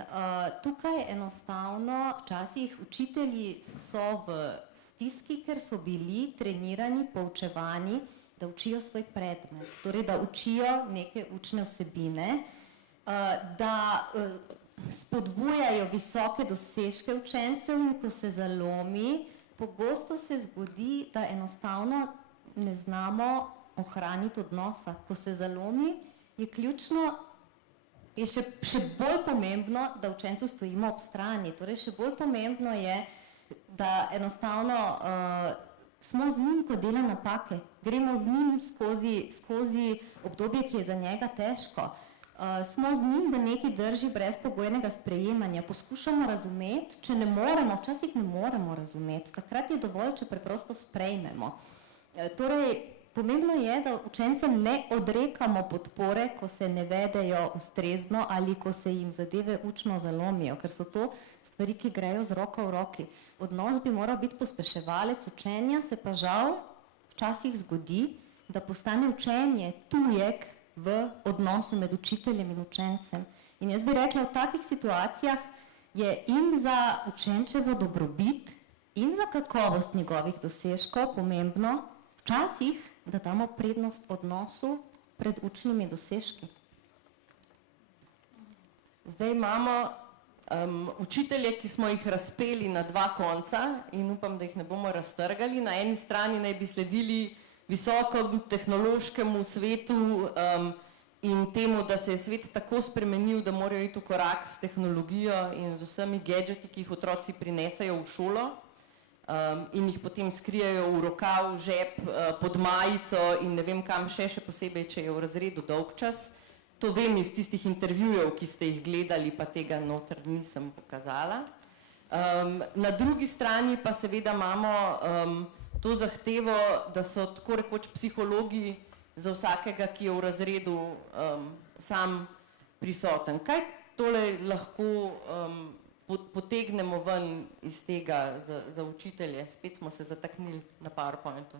tukaj enostavno včasih učitelji so v stiski, ker so bili trenirani, poučevani, da učijo svoj predmet, torej da učijo neke učne vsebine. da spodbujajo visoke dosežke učencev in ko se zalomi, pogosto se zgodi, da enostavno ne znamo ohraniti odnosa. Ko se zalomi, je ključno, je še bolj pomembno, da učencu stojimo ob strani. Torej, še bolj pomembno je, da enostavno smo z njim, ko dela napake. Gremo z njim skozi obdobje, ki je za njega težko. Smo z njim, da nekaj drži brezpogojnega sprejemanja. Poskušamo razumeti, če ne moremo, včasih ne moremo razumeti. Takrat je dovolj, če preprosto sprejmemo. Torej, pomembno je, da učencem ne odrekamo podpore, ko se ne vedejo ustrezno ali ko se jim zadeve učno zalomijo, ker so to stvari, ki grejo z roko v roki. Odnos bi moral biti pospeševalec učenja, se pa žal včasih zgodi, da postane učenje tujek v odnosu med učiteljem in učencem. In jaz bi rekla, v takih situacijah je in za učenčevo dobrobit in za kakovost njegovih dosežkov pomembno včasih, da damo prednost odnosu pred učnimi dosežki. Zdaj imamo učitelje, ki smo jih razpeli na dva konca in upam, da jih ne bomo raztrgali. Na eni strani naj bi sledili visokom tehnološkemu svetu in temu, da se je svet tako spremenil, da morajo iti v korak s tehnologijo in z vsemi gadgeti, ki jih otroci prinesejo v šolo in jih potem skrijejo v rokav, v žep, pod majico in ne vem kam še posebej, če je v razredu dolgčas. To vem iz tistih intervjujev, ki ste jih gledali, pa tega noter nisem pokazala. Na drugi strani pa seveda imamo to zahtevo, da so tako rekoč psihologi za vsakega, ki je v razredu sam prisoten. Kaj tole lahko potegnemo ven iz tega za učitelje? Spet smo se zataknili na PowerPointu.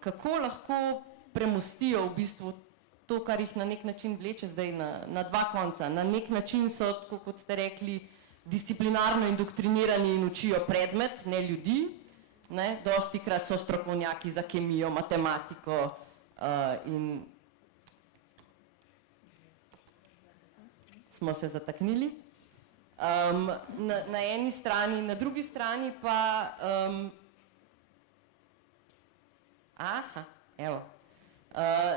Kako lahko premostijo v bistvu to, kar jih na nek način vleče zdaj na dva konca? Na nek način so, tako kot ste rekli, disciplinarno indoktrinirani in učijo predmet, ne ljudi. Dostikrat so strokovnjaki za kemijo, matematiko in smo se zataknili. Na eni strani, na drugi strani pa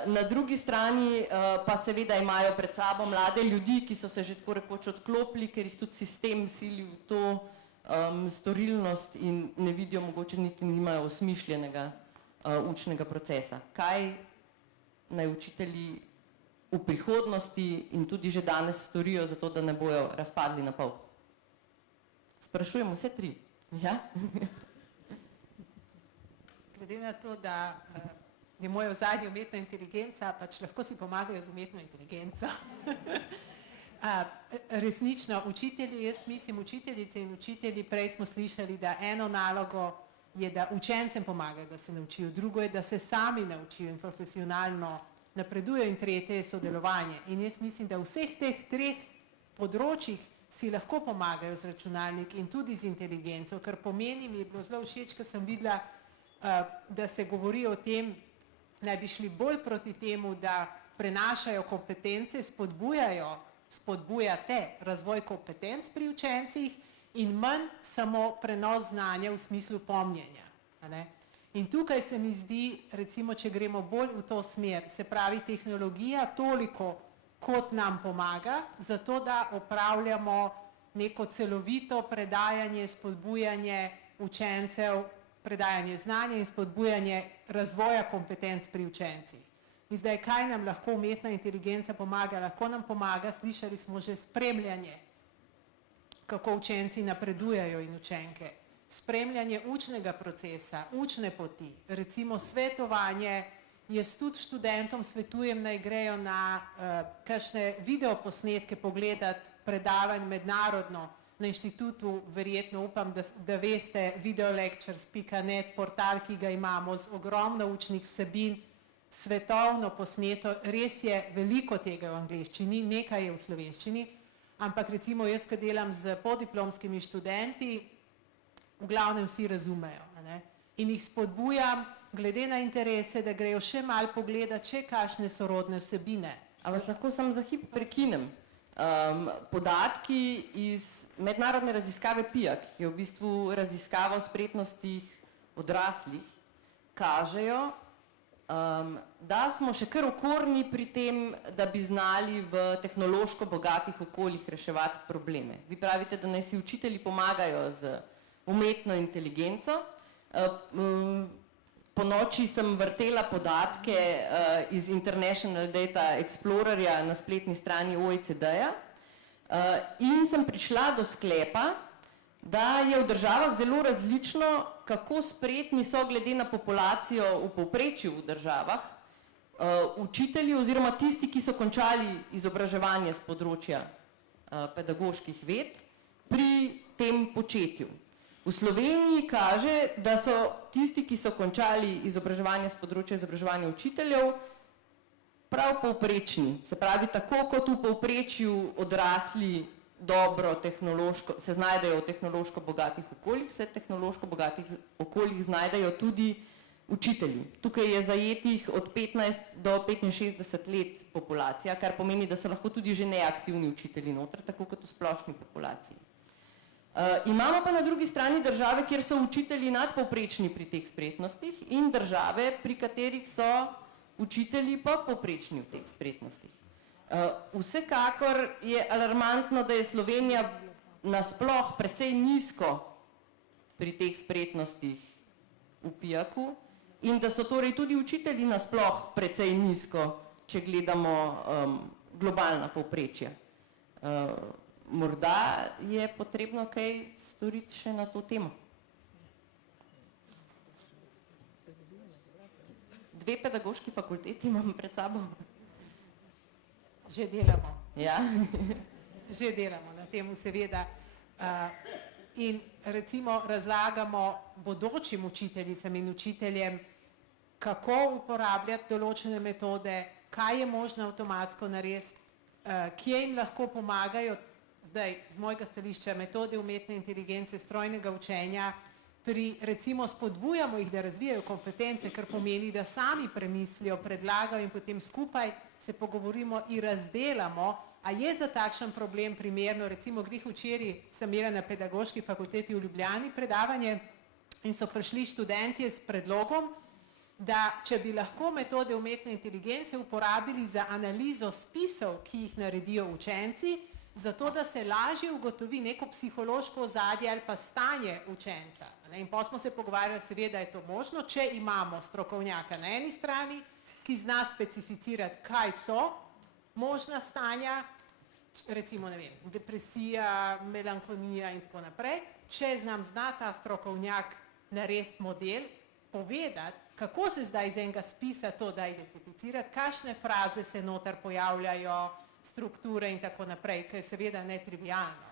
na drugi strani pa seveda imajo pred sabo mlade ljudi, ki so se že tako rekoč odklopili, ker jih tudi sistem sili v to storilnost in ne vidijo, mogoče niti nimajo osmišljenega učnega procesa. Kaj naj učitelji v prihodnosti in tudi že danes storijo, zato da ne bojo razpadli na pol? Sprašujem vse tri. Ja? Glede na to, da je moja v zadnji umetna inteligenca, pač lahko si pomagajo z umetno inteligenco. Resnično, učitelji, jaz mislim, učiteljice in učitelji, prej smo slišali, da eno nalogo je, da učencem pomagajo, da se naučijo, drugo je, da se sami naučijo in profesionalno napredujejo in tretje je sodelovanje. In jaz mislim, da v vseh teh treh področjih si lahko pomagajo z računalnik in tudi z inteligenco, kar pomeni, mi je bilo zelo všeč, ko sem videla, da se govori o tem, naj bi šli bolj proti temu, da prenašajo kompetence, spodbujate razvoj kompetenc pri učencih in manj samo prenos znanja v smislu pomnjenja. In tukaj se mi zdi, recimo, če gremo bolj v to smer, se pravi tehnologija toliko, kot nam pomaga, zato da opravljamo neko celovito predajanje, spodbujanje učencev, predajanje znanja in spodbujanje razvoja kompetenc pri učencih. In zdaj, kaj nam lahko umetna inteligenca pomaga? Lahko nam pomaga, slišali smo že, spremljanje, kako učenci napredujejo in učenke. Spremljanje učnega procesa, učne poti, recimo svetovanje. Jaz tudi študentom svetujem, naj grejo na kakšne videoposnetke pogledati predavanj mednarodno na inštitutu, verjetno upam, da veste, videolectures.net, portal, ki ga imamo z ogromno učnih vsebin, svetovno posneto, res je veliko tega v angleščini, nekaj je v slovenščini, ampak recimo jaz, ki delam z podiplomskimi študenti, v glavnem vsi razumejo. In jih spodbujam, glede na interese, da grejo še malo pogledati, če kakšne sorodne vsebine. A vas lahko samo za hip prekinem? Podatki iz mednarodne raziskave PIAC, ki je v bistvu raziskava o spretnostih odraslih, kažejo, da smo še kar okorni pri tem, da bi znali v tehnološko bogatih okoljih reševati probleme. Vi pravite, da naj si učitelji pomagajo z umetno inteligenco. Ponoči sem vrtela podatke iz International Data Explorerja na spletni strani OECD-ja in sem prišla do sklepa, da je v državah zelo različno, kako spretni so glede na populacijo v povprečju v državah učitelji oziroma tisti, ki so končali izobraževanje z področja pedagoških ved pri tem početju. V Sloveniji kaže, da so tisti, ki so končali izobraževanje z področja izobraževanja učiteljev, prav povprečni. Se pravi, tako kot v povprečju odrasli dobro tehnološko, se znajdejo v tehnološko bogatih okoljih, se tehnološko bogatih okoljih znajdejo tudi učitelji. Tukaj je zajetih od 15 do 65 let populacija, kar pomeni, da so lahko tudi že neaktivni učitelji noter, tako kot v splošni populaciji. Imamo pa na drugi strani države, kjer so učitelji nadpovprečni pri teh spretnostih in države, pri katerih so učitelji podpovprečni v teh spretnostih. Vsekakor je alarmantno, da je Slovenija nasploh precej nizko pri teh spretnostih v PIAC-u in da so torej tudi učitelji nasploh precej nizko, če gledamo globalna povprečja. Morda je potrebno kaj storiti še na to temo. 2 pedagoški fakulteti imam pred sabo. Že delamo. Ja. Že delamo na tem, seveda. In recimo razlagamo bodočim učiteljicam in učiteljem, kako uporabljati določene metode, kaj je možno avtomatsko narediti, kje jim lahko pomagajo zdaj, z mojega stališča, metode umetne inteligence, strojnega učenja, recimo spodbujamo jih, da razvijajo kompetence, kar pomeni, da sami premislijo, predlagajo in potem skupaj se pogovorimo in razdelamo, a je za takšen problem primerno, recimo glih včeraj sem imela na pedagoški fakulteti v Ljubljani predavanje in so prišli študentje s predlogom, da če bi lahko metode umetne inteligence uporabili za analizo spisov, ki jih naredijo učenci, zato da se lažje ugotovi neko psihološko ozadje ali pa stanje učenca. In potem smo se pogovarjali, seveda je to možno, če imamo strokovnjaka na eni strani, ki zna specificirati, kaj so možna stanja, recimo, ne vem, depresija, melankolija in tako naprej, če nam zna ta strokovnjak narediti model, povedati, kako se zdaj iz enega spisa to da identificirati, kakšne fraze se noter pojavljajo, strukture in tako naprej, ker je seveda netrivialno.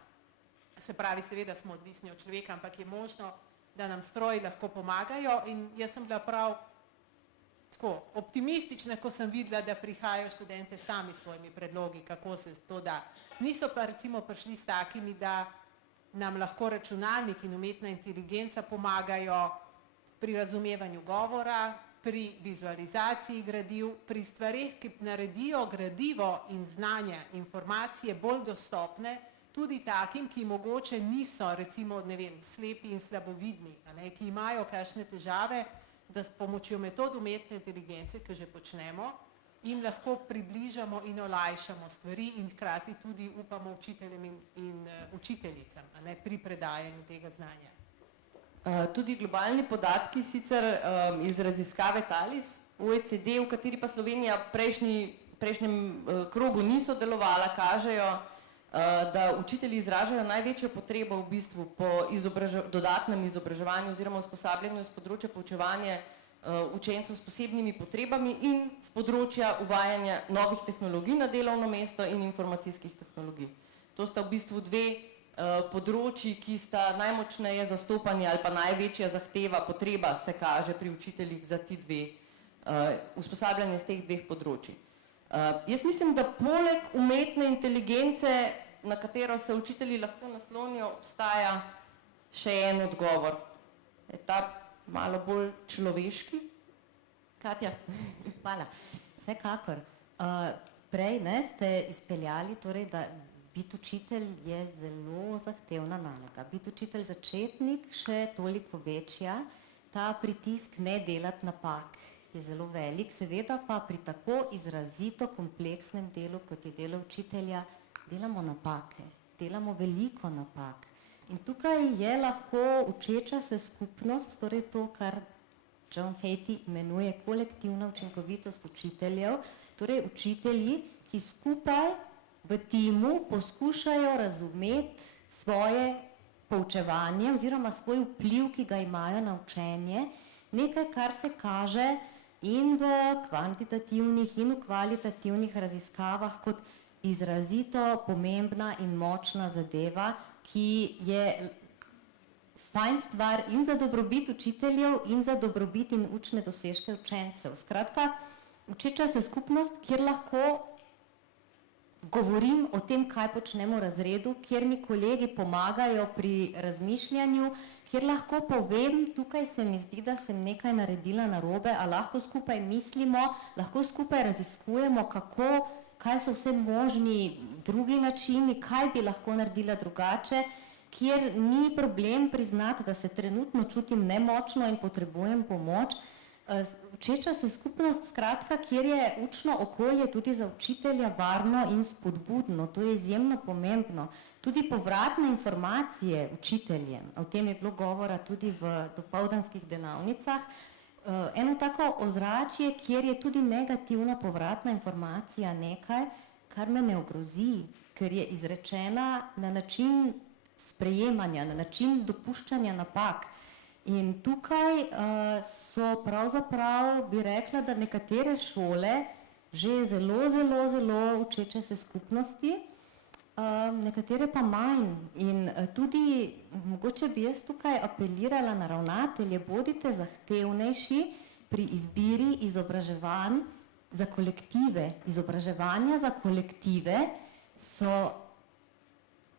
Se pravi, seveda smo odvisni od človeka, ampak je možno, da nam stroji lahko pomagajo in jaz sem bila prav tako optimistična, ko sem videla, da prihajajo študente sami s svojimi predlogi, kako se to da. Niso pa recimo prišli s takimi, da nam lahko računalnik in umetna inteligenca pomagajo pri razumevanju govora, pri vizualizaciji gradiv, pri stvareh, ki naredijo gradivo in znanja, informacije bolj dostopne, tudi takim, ki mogoče niso, recimo, ne vem, slepi in slabovidni, ki imajo kakšne težave, da s pomočjo metod umetne inteligence, ki že počnemo, jim lahko približamo in olajšamo stvari in hkrati tudi upamo učiteljem in učiteljicam, pri predajanju tega znanja. Tudi globalni podatki sicer iz raziskave TALIS, OECD, v kateri pa Slovenija prejšnjem krogu ni sodelovala, kažejo, da učitelji izražajo največjo potrebo v bistvu po dodatnem izobraževanju oziroma usposabljanju z področja poučevanja učencev s posebnimi potrebami in z področja uvajanja novih tehnologij na delovno mesto in informacijskih tehnologij. To sta v bistvu 2 področji, ki sta najmočneje zastopani ali pa največja zahteva, potreba se kaže pri učiteljih za ti 2 usposabljanje z teh 2 področji. Jaz mislim, da poleg umetne inteligence, na katero se učitelji lahko naslonijo, obstaja še en odgovor. Je ta malo bolj človeški? Katja? Hvala. Vsekakor. prej ne, ste izpeljali, torej, da biti učitelj je zelo zahtevna naloga. Biti učitelj začetnik še toliko večja, ta pritisk ne delati napak je zelo velik, seveda pa pri tako izrazito kompleksnem delu, kot je delo učitelja, delamo napake, delamo veliko napak. In tukaj je lahko učeča se skupnost, torej to, kar John Hattie imenuje kolektivna učinkovitost učiteljev, torej učitelji, ki skupaj v timu poskušajo razumeti svoje poučevanje oziroma svoj vpliv, ki ga imajo na učenje, nekaj, kar se kaže in v kvantitativnih in v kvalitativnih raziskavah kot izrazito pomembna in močna zadeva, ki je fajn stvar in za dobrobit učiteljev in za dobrobit in učne dosežke učencev. Skratka, učeča se skupnost, kjer lahko govorim o tem, kaj počnemo v razredu, kjer mi kolegi pomagajo pri razmišljanju, kjer lahko povem, tukaj se mi zdi, da sem nekaj naredila narobe, a lahko skupaj mislimo, lahko skupaj raziskujemo, kaj so vse možni drugi načini, kaj bi lahko naredila drugače, kjer ni problem priznati, da se trenutno čutim nemočno in potrebujem pomoč. Učeča se skupnost, skratka, kjer je učno okolje tudi za učitelja varno in spodbudno, to je izjemno pomembno. Tudi povratne informacije učiteljem, o tem je bilo govora tudi v dopoldanskih delavnicah, eno tako ozračje, kjer je tudi negativna povratna informacija nekaj, kar me ne ogrozi, ker je izrečena na način sprejemanja, na način dopuščanja napak. In tukaj so pravzaprav, bi rekla, da nekatere šole že zelo učeče se skupnosti, nekatere pa manj. In tudi, mogoče bi jaz tukaj apelirala na ravnatelje, bodite zahtevnejši pri izbiri izobraževanj za kolektive. Izobraževanja za kolektive so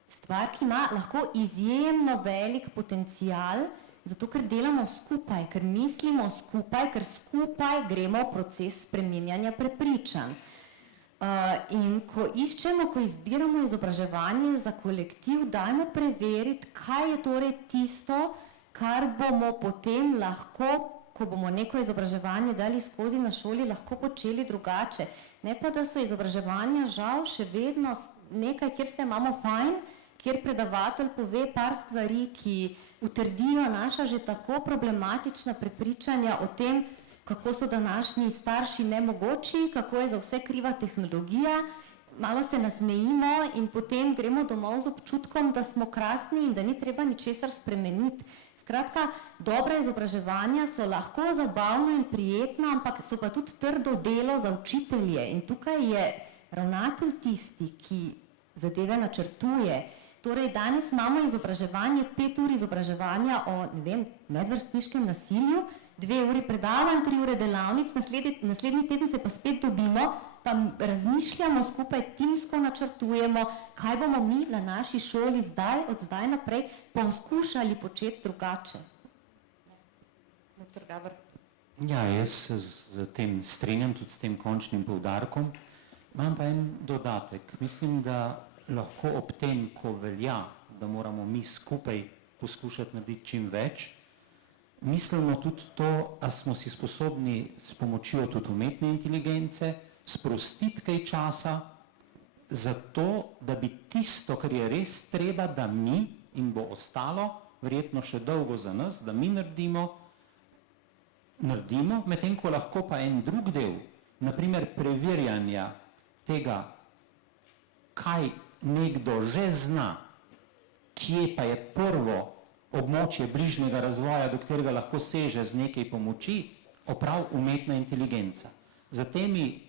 stvar, ki ima lahko izjemno velik potencial, zato ker delamo skupaj, ker mislimo skupaj, ker skupaj gremo v proces spreminjanja prepričanj. In ko iščemo, ko izbiramo izobraževanje za kolektiv, dajmo preveriti, kaj je torej tisto, kar bomo potem lahko, ko bomo neko izobraževanje dali skozi na šoli, lahko počeli drugače. Ne pa, da so izobraževanja žal še vedno nekaj, kjer se imamo fajn, kjer predavatelj pove par stvari, ki utrdijo naša že tako problematična prepričanja o tem, kako so današnji starši nemogoči, kako je za vse kriva tehnologija, malo se nasmejimo in potem gremo domov z občutkom, da smo krasni in da ni treba ničesar spremeniti. Skratka, dobra izobraževanja so lahko zabavna in prijetna, ampak so pa tudi trdo delo za učitelje. In tukaj je ravnatelj tisti, ki zadeve načrtuje. Torej, danes imamo izobraževanje, 5 ur izobraževanja o, medvrstniškem nasilju, 2 uri predavanj, 3 ure delavnic, naslednji teden se pa spet dobimo, pa razmišljamo skupaj, timsko načrtujemo, kaj bomo mi na naši šoli od zdaj naprej poskušali početi drugače. Dr. Gaber. Ja, jaz se z tem strinjam, tudi s tem končnim poudarkom. Imam pa en dodatek. Mislim, da lahko ob tem, ko velja, da moramo mi skupaj poskušati narediti čim več, mislimo tudi to, a smo si sposobni s pomočjo tudi umetne inteligence sprostiti kaj časa za to, da bi tisto, kar je res treba, da mi in bo ostalo, verjetno še dolgo za nas, da mi naredimo, medtem ko lahko pa en drug del, naprimer preverjanja tega, kaj nekdo že zna, kje pa je prvo območje bližnjega razvoja, do katerega lahko seže z nekaj pomoči, oprav umetna inteligenca. Za temi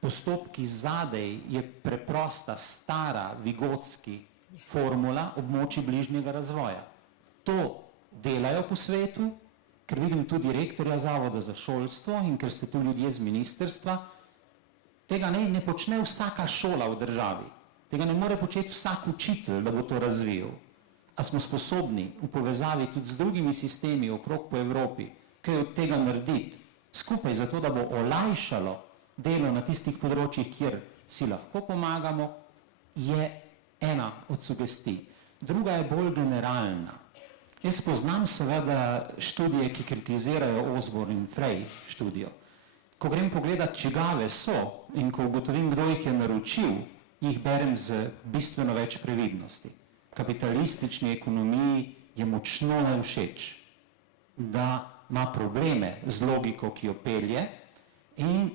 postopki zadej je preprosta, stara, vigotski formula območij bližnjega razvoja. To delajo po svetu, ker vidim tudi rektorja Zavoda za šolstvo in ker ste tu ljudje z ministrstva, tega ne počne vsaka šola v državi. Tega ne more početi vsak učitelj, da bo to razvijal. A smo sposobni v povezavi tudi z drugimi sistemi okrog po Evropi kaj od tega narediti skupaj, zato da bo olajšalo delo na tistih področjih, kjer si lahko pomagamo, je ena od sugestij. Druga je bolj generalna. Jaz poznam seveda študije, ki kritizirajo Osborne in Frey študijo. Ko grem pogledat, čigave so in ko ugotovim, kdo jih je naročil, jih berem z bistveno več previdnosti. Kapitalistični ekonomiji je močno nevšeč, da ima probleme z logiko, ki jo pelje, in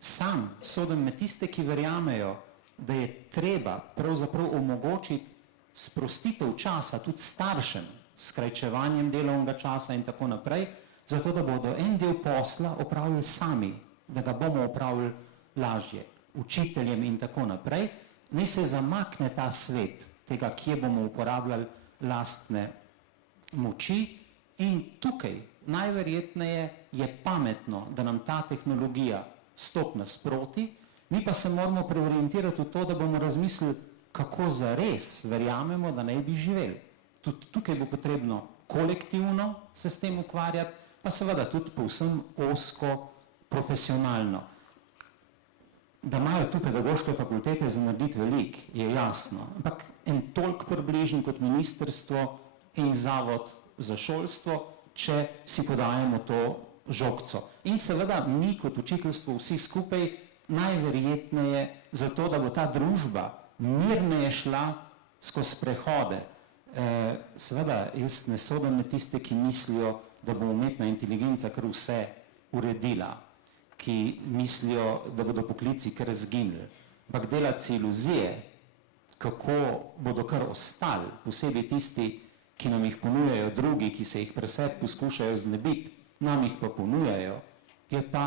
sam sodim med tiste, ki verjamejo, da je treba pravzaprav omogočiti sprostitev časa tudi staršem, s skrajčevanjem delovnega časa in tako naprej, zato da bodo en del posla opravili sami, da ga bomo opravili lažje, učiteljem in tako naprej, naj se zamakne ta svet tega, kje bomo uporabljali lastne moči, in tukaj najverjetneje je pametno, da nam ta tehnologija stopi nasproti, mi pa se moramo preorientirati v to, da bomo razmislili, kako zares verjamemo, da naj bi živeli. Tudi tukaj bo potrebno kolektivno se s tem ukvarjati, pa seveda tudi povsem ozko, profesionalno. Da imajo tu pedagoške fakultete za narediti veliko, je jasno, ampak en toliko približen kot ministrstvo in zavod za šolstvo, če si podajamo to žogco. In seveda mi kot učiteljstvo vsi skupaj najverjetneje zato, da bo ta družba mirneje šla skozi prehode. Seveda, jaz ne sodim med tiste, ki mislijo, da bo umetna inteligenca kar vse uredila, ki mislijo, da bodo poklici kar izginili. Ampak delati si iluzije, kako bodo kar ostali, posebej tisti, ki nam jih ponujajo drugi, ki se jih pri sebi poskušajo znebiti, nam jih pa ponujajo, je pa,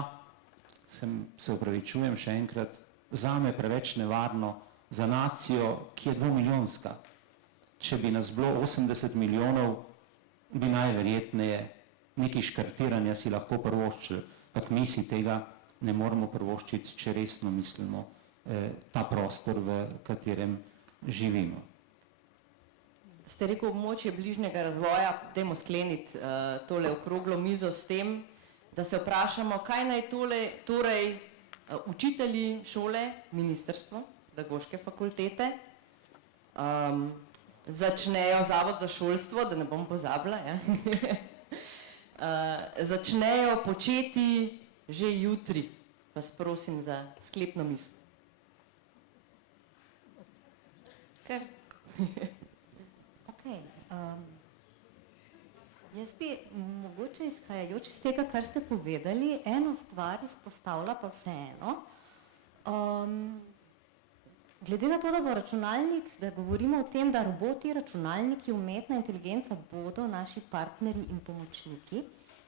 se opravičujem še enkrat, zame preveč nevarno za nacijo, ki je 2-milijonska. Če bi nas bilo 80 milijonov, bi najverjetneje nekaj škartiranja si lahko privoščili, ampak mi si tega ne moremo privoščiti, če resno mislimo ta prostor, v katerem živimo. Ste rekel območje bližnjega razvoja, dajmo skleniti tole okroglo mizo s tem, da se vprašamo, kaj naj torej učitelji šole, ministrstvo, pedagoške fakultete, začnejo zavod za šolstvo, da ne bom pozabila, začnejo početi že jutri. Vas prosim za sklepno misel. Ker... Okay, jaz bi mogoče izhajajoč iz tega, kar ste povedali, eno stvar izpostavila pa vseeno. Glede na to, da bo računalnik, da govorimo o tem, da roboti, računalniki, umetna inteligenca bodo naši partnerji in pomočniki,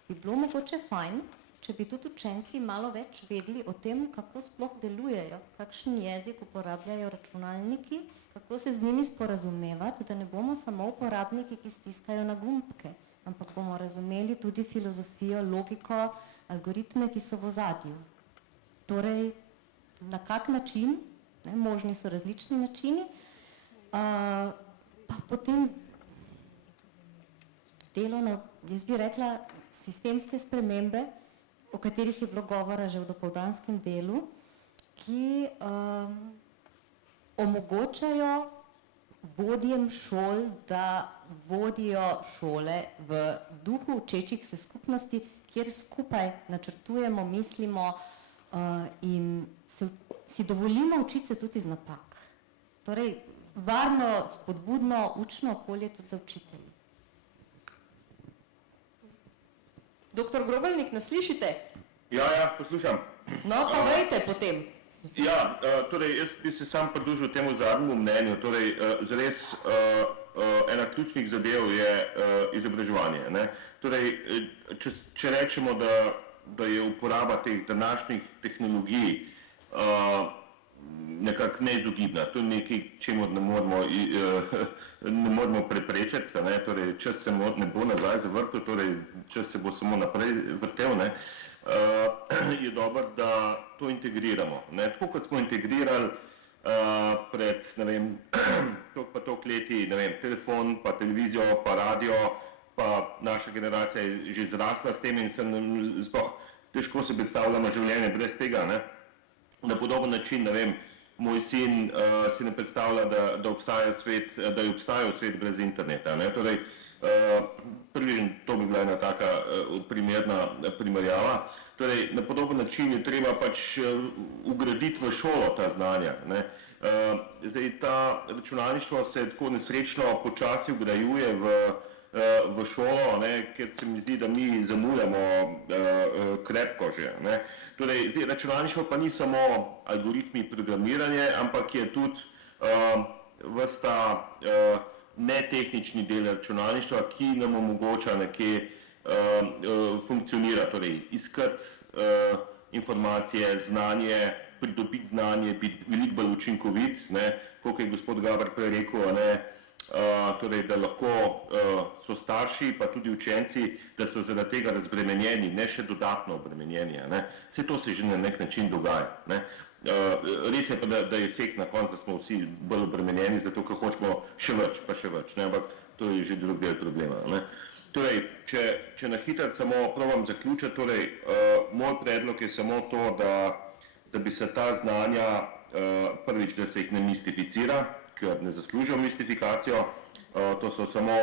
bi bilo mogoče fajn, če bi tudi učenci malo več vedeli o tem, kako sploh delujejo, kakšen jezik uporabljajo računalniki, kako se z njimi sporazumevati, da ne bomo samo uporabniki, ki stiskajo na gumbke, ampak bomo razumeli tudi filozofijo, logiko, algoritme, ki so v ozadju. Torej, na kak način, možni so različni načini, pa potem delovno, jaz bi rekla, sistemske spremembe, o katerih je bilo govora že v dopoldanskem delu, ki omogočajo vodjem šol, da vodijo šole v duhu učečih se skupnosti, kjer skupaj načrtujemo, mislimo in si dovolimo učiti se tudi iz napak. Torej, varno, spodbudno, učno okolje tudi za učitelji. Doktor Grobelnik, nas slišite? Ja, poslušam. No, povejte potem. Ja, torej, jaz bi se sam pridružil temu zadnjemu mnenju. Torej, zares ena ključnih zadev je izobraževanje. Ne? Torej, če rečemo, da je uporaba teh današnjih tehnologij nekako neizogibna, to je nekaj, čemu ne moremo preprečiti, torej čas se ne bo nazaj zavrtel, torej čas se bo samo naprej vrtel, je dobro, da to integriramo. Tako kot smo integrirali pred, ne vem, toliko leti, ne vem, telefon, pa televizijo, pa radio, pa naša generacija je že zrasla s tem in se nam sploh težko si predstavljamo življenje brez tega, ne. Na podoben način, ne vem, moj sin si ne predstavlja, da obstaja svet, da je obstajal svet brez interneta, ne. Torej, približno to bi bila ena taka primerna primerjava. Torej, na podoben način je treba pač ugraditi v šolo ta znanja, ne. Zdaj, ta računalništvo se tako nesrečno počasi vgrajuje v šolo, ne, ker se mi zdi, da mi zamujamo krepko že, ne. Torej, računalništvo pa ni samo algoritmi programiranje, ampak je tudi ves ta netehnični del računalništva, ki nam omogoča nekje funkcionira, torej iskati informacije, znanje, pridobiti znanje, biti veliko bolj učinkovit, ne, kot je gospod Gaber prej rekel, ne, torej, da lahko so starši, pa tudi učenci, da so zaradi tega razbremenjeni, ne še dodatno obremenjeni, ne. Vse to se že na nek način dogaja, ne. Res je pa, da je efekt na koncu, da smo vsi bolj obremenjeni, zato ker hočemo še več, pa še več, ne, ampak to je že drug del problema, ne. Torej, če na hitro samo probam zaključiti, torej, moj predlog je samo to, da bi se ta znanja, prvič, da se jih ne mistificira, ker ne zaslužijo mistifikacijo, to so samo...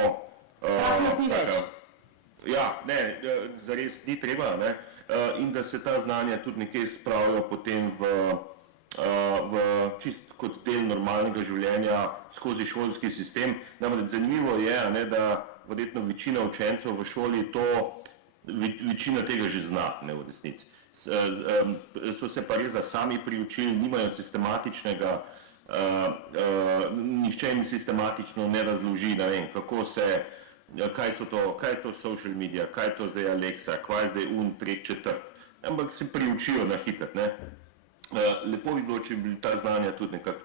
Strah nas ni več. Ja, ne, zares ni treba, ne, in da se ta znanja tudi nekje spravijo potem v čist kot del normalnega življenja skozi šolski sistem. Namreč zanimivo je, ne, da verjetno večina učencev v šoli večina tega že zna, ne, v resnici. So se pa res sami priučili, nimajo sistematičnega, nihče jim sistematično ne razloži, ne vem, kako se, kaj je to social media, kaj je to zdaj Alexa, kaj je zdaj tretji, četrti, ampak se priučijo na hitro, ne. Lepo bi bilo, če bi ta znanja tudi nekako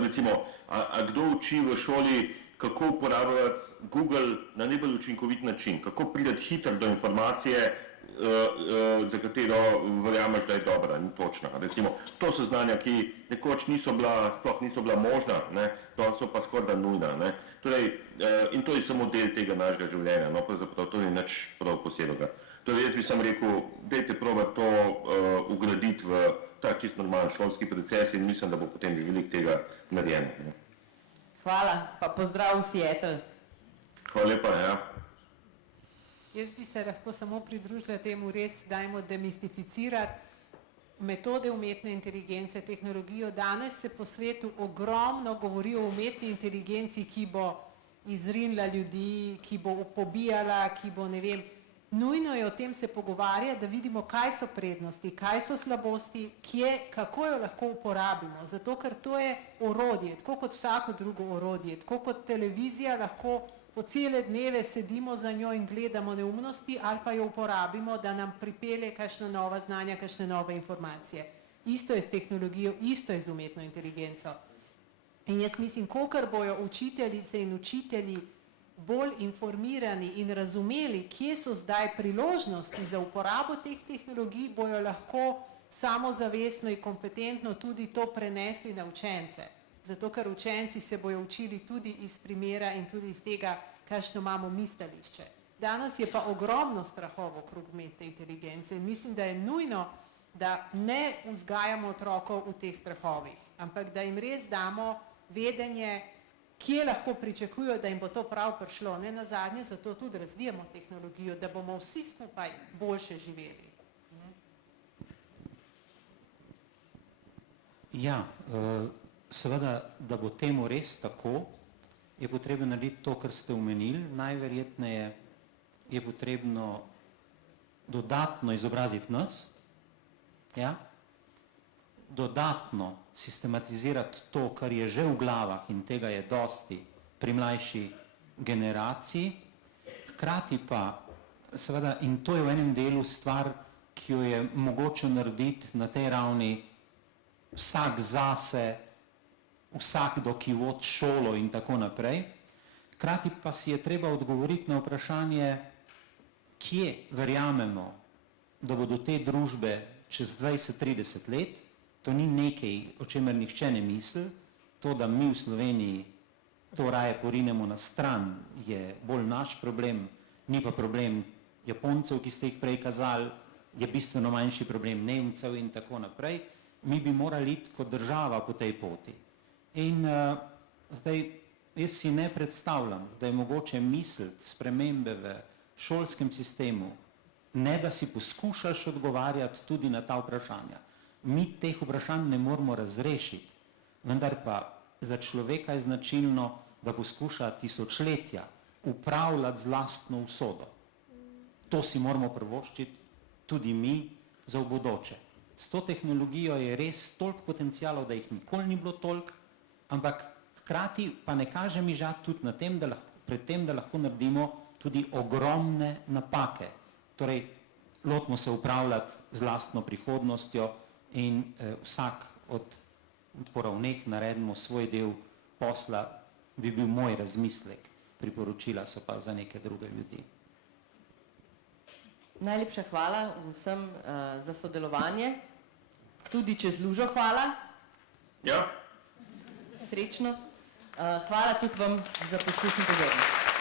recimo, a kdo uči v šoli, kako uporabljati Google na najbolj učinkovit način, kako priti hitro do informacije, za katero verjameš, da je dobra in točna. Recimo, to so znanja, ki nekoč sploh niso bila možna, ne, to so pa skoraj nujna, ne. Torej, in to je samo del tega našega življenja, no, pravzaprav to ni nič prav posebnega. Torej, jaz bi samo rekel, dajte probati to ugraditi v ta čist normalen šolski proces in mislim, da bo potem veliko tega narejeno. Hvala, pa pozdrav v Seattle. Hvala lepa, ja. Jaz bi se lahko samo pridružila temu, res dajmo demistificirati metode umetne inteligence, tehnologijo. Danes se po svetu ogromno govori o umetni inteligenci, ki bo izrinila ljudi, ki bo pobijala, ki bo ne vem. Nujno je o tem se pogovarjati, da vidimo, kaj so prednosti, kaj so slabosti, kako jo lahko uporabimo. Zato, ker to je orodje, tako kot vsako drugo orodje, tako kot televizija lahko po cele dneve sedimo za njo in gledamo neumnosti ali pa jo uporabimo, da nam pripelje kakšna nova znanja, kakšne nove informacije. Isto je s tehnologijo, isto je z umetno inteligenco. In jaz mislim, kolikor bojo učiteljice in učitelji bolj informirani in razumeli, kje so zdaj priložnosti za uporabo teh tehnologij, bojo lahko samozavestno in kompetentno tudi to prenesli na učence. Zato, ker učenci se bojo učili tudi iz primera in tudi iz tega, kakšno imamo mi stališče. Danes je pa ogromno strahov okrog umetne inteligence in mislim, da je nujno, da ne vzgajamo otrokov v teh strahovih, ampak da jim res damo vedenje, kje lahko pričakujo, da jim bo to prav prišlo. Ne nazadnje, zato tudi razvijamo tehnologijo, da bomo vsi skupaj boljše živeli. Ja, seveda, da bo temu res tako, je potrebno narediti to, kar ste omenili. Najverjetneje je potrebno dodatno izobraziti nas, ja? Dodatno sistematizirati to, kar je že v glavah in tega je dosti pri mlajši generaciji. Hkrati pa, seveda, in to je v enem delu stvar, ki jo je mogoče narediti na tej ravni vsak zase, vsakdo, ki vodi šolo in tako naprej. Hkrati pa si je treba odgovoriti na vprašanje, kje verjamemo, da bodo te družbe čez 20-30 let. To ni nekaj, o čemer nihče ne misli. To, da mi v Sloveniji to raje porinemo na stran, je bolj naš problem, ni pa problem Japoncev, ki ste jih prej kazali, je bistveno manjši problem Nemcev in tako naprej. Mi bi morali iti kot država po tej poti. In zdaj jaz si ne predstavljam, da je mogoče misliti spremembe v šolskem sistemu, ne da si poskušaš odgovarjati tudi na ta vprašanja. Mi teh vprašanj ne moramo razrešiti, vendar pa za človeka je značilno, da poskuša tisočletja upravljati z lastno usodo. To si moramo privoščiti tudi mi za v bodoče. S to tehnologijo je res toliko potencialov, da jih nikoli ni bilo toliko, ampak hkrati pa ne kaže mižati tudi na tem, pred tem, da lahko naredimo tudi ogromne napake. Torej, lotimo se upravljati z lastno prihodnostjo in vsak od poravneh naredimo svoj del posla, bi bil moj razmislek. Priporočila so pa za neke druge ljudi. Najlepša hvala vsem za sodelovanje, tudi čez lužo hvala. Ja. Srečno. Hvala tudi vam za posluh in pozornost.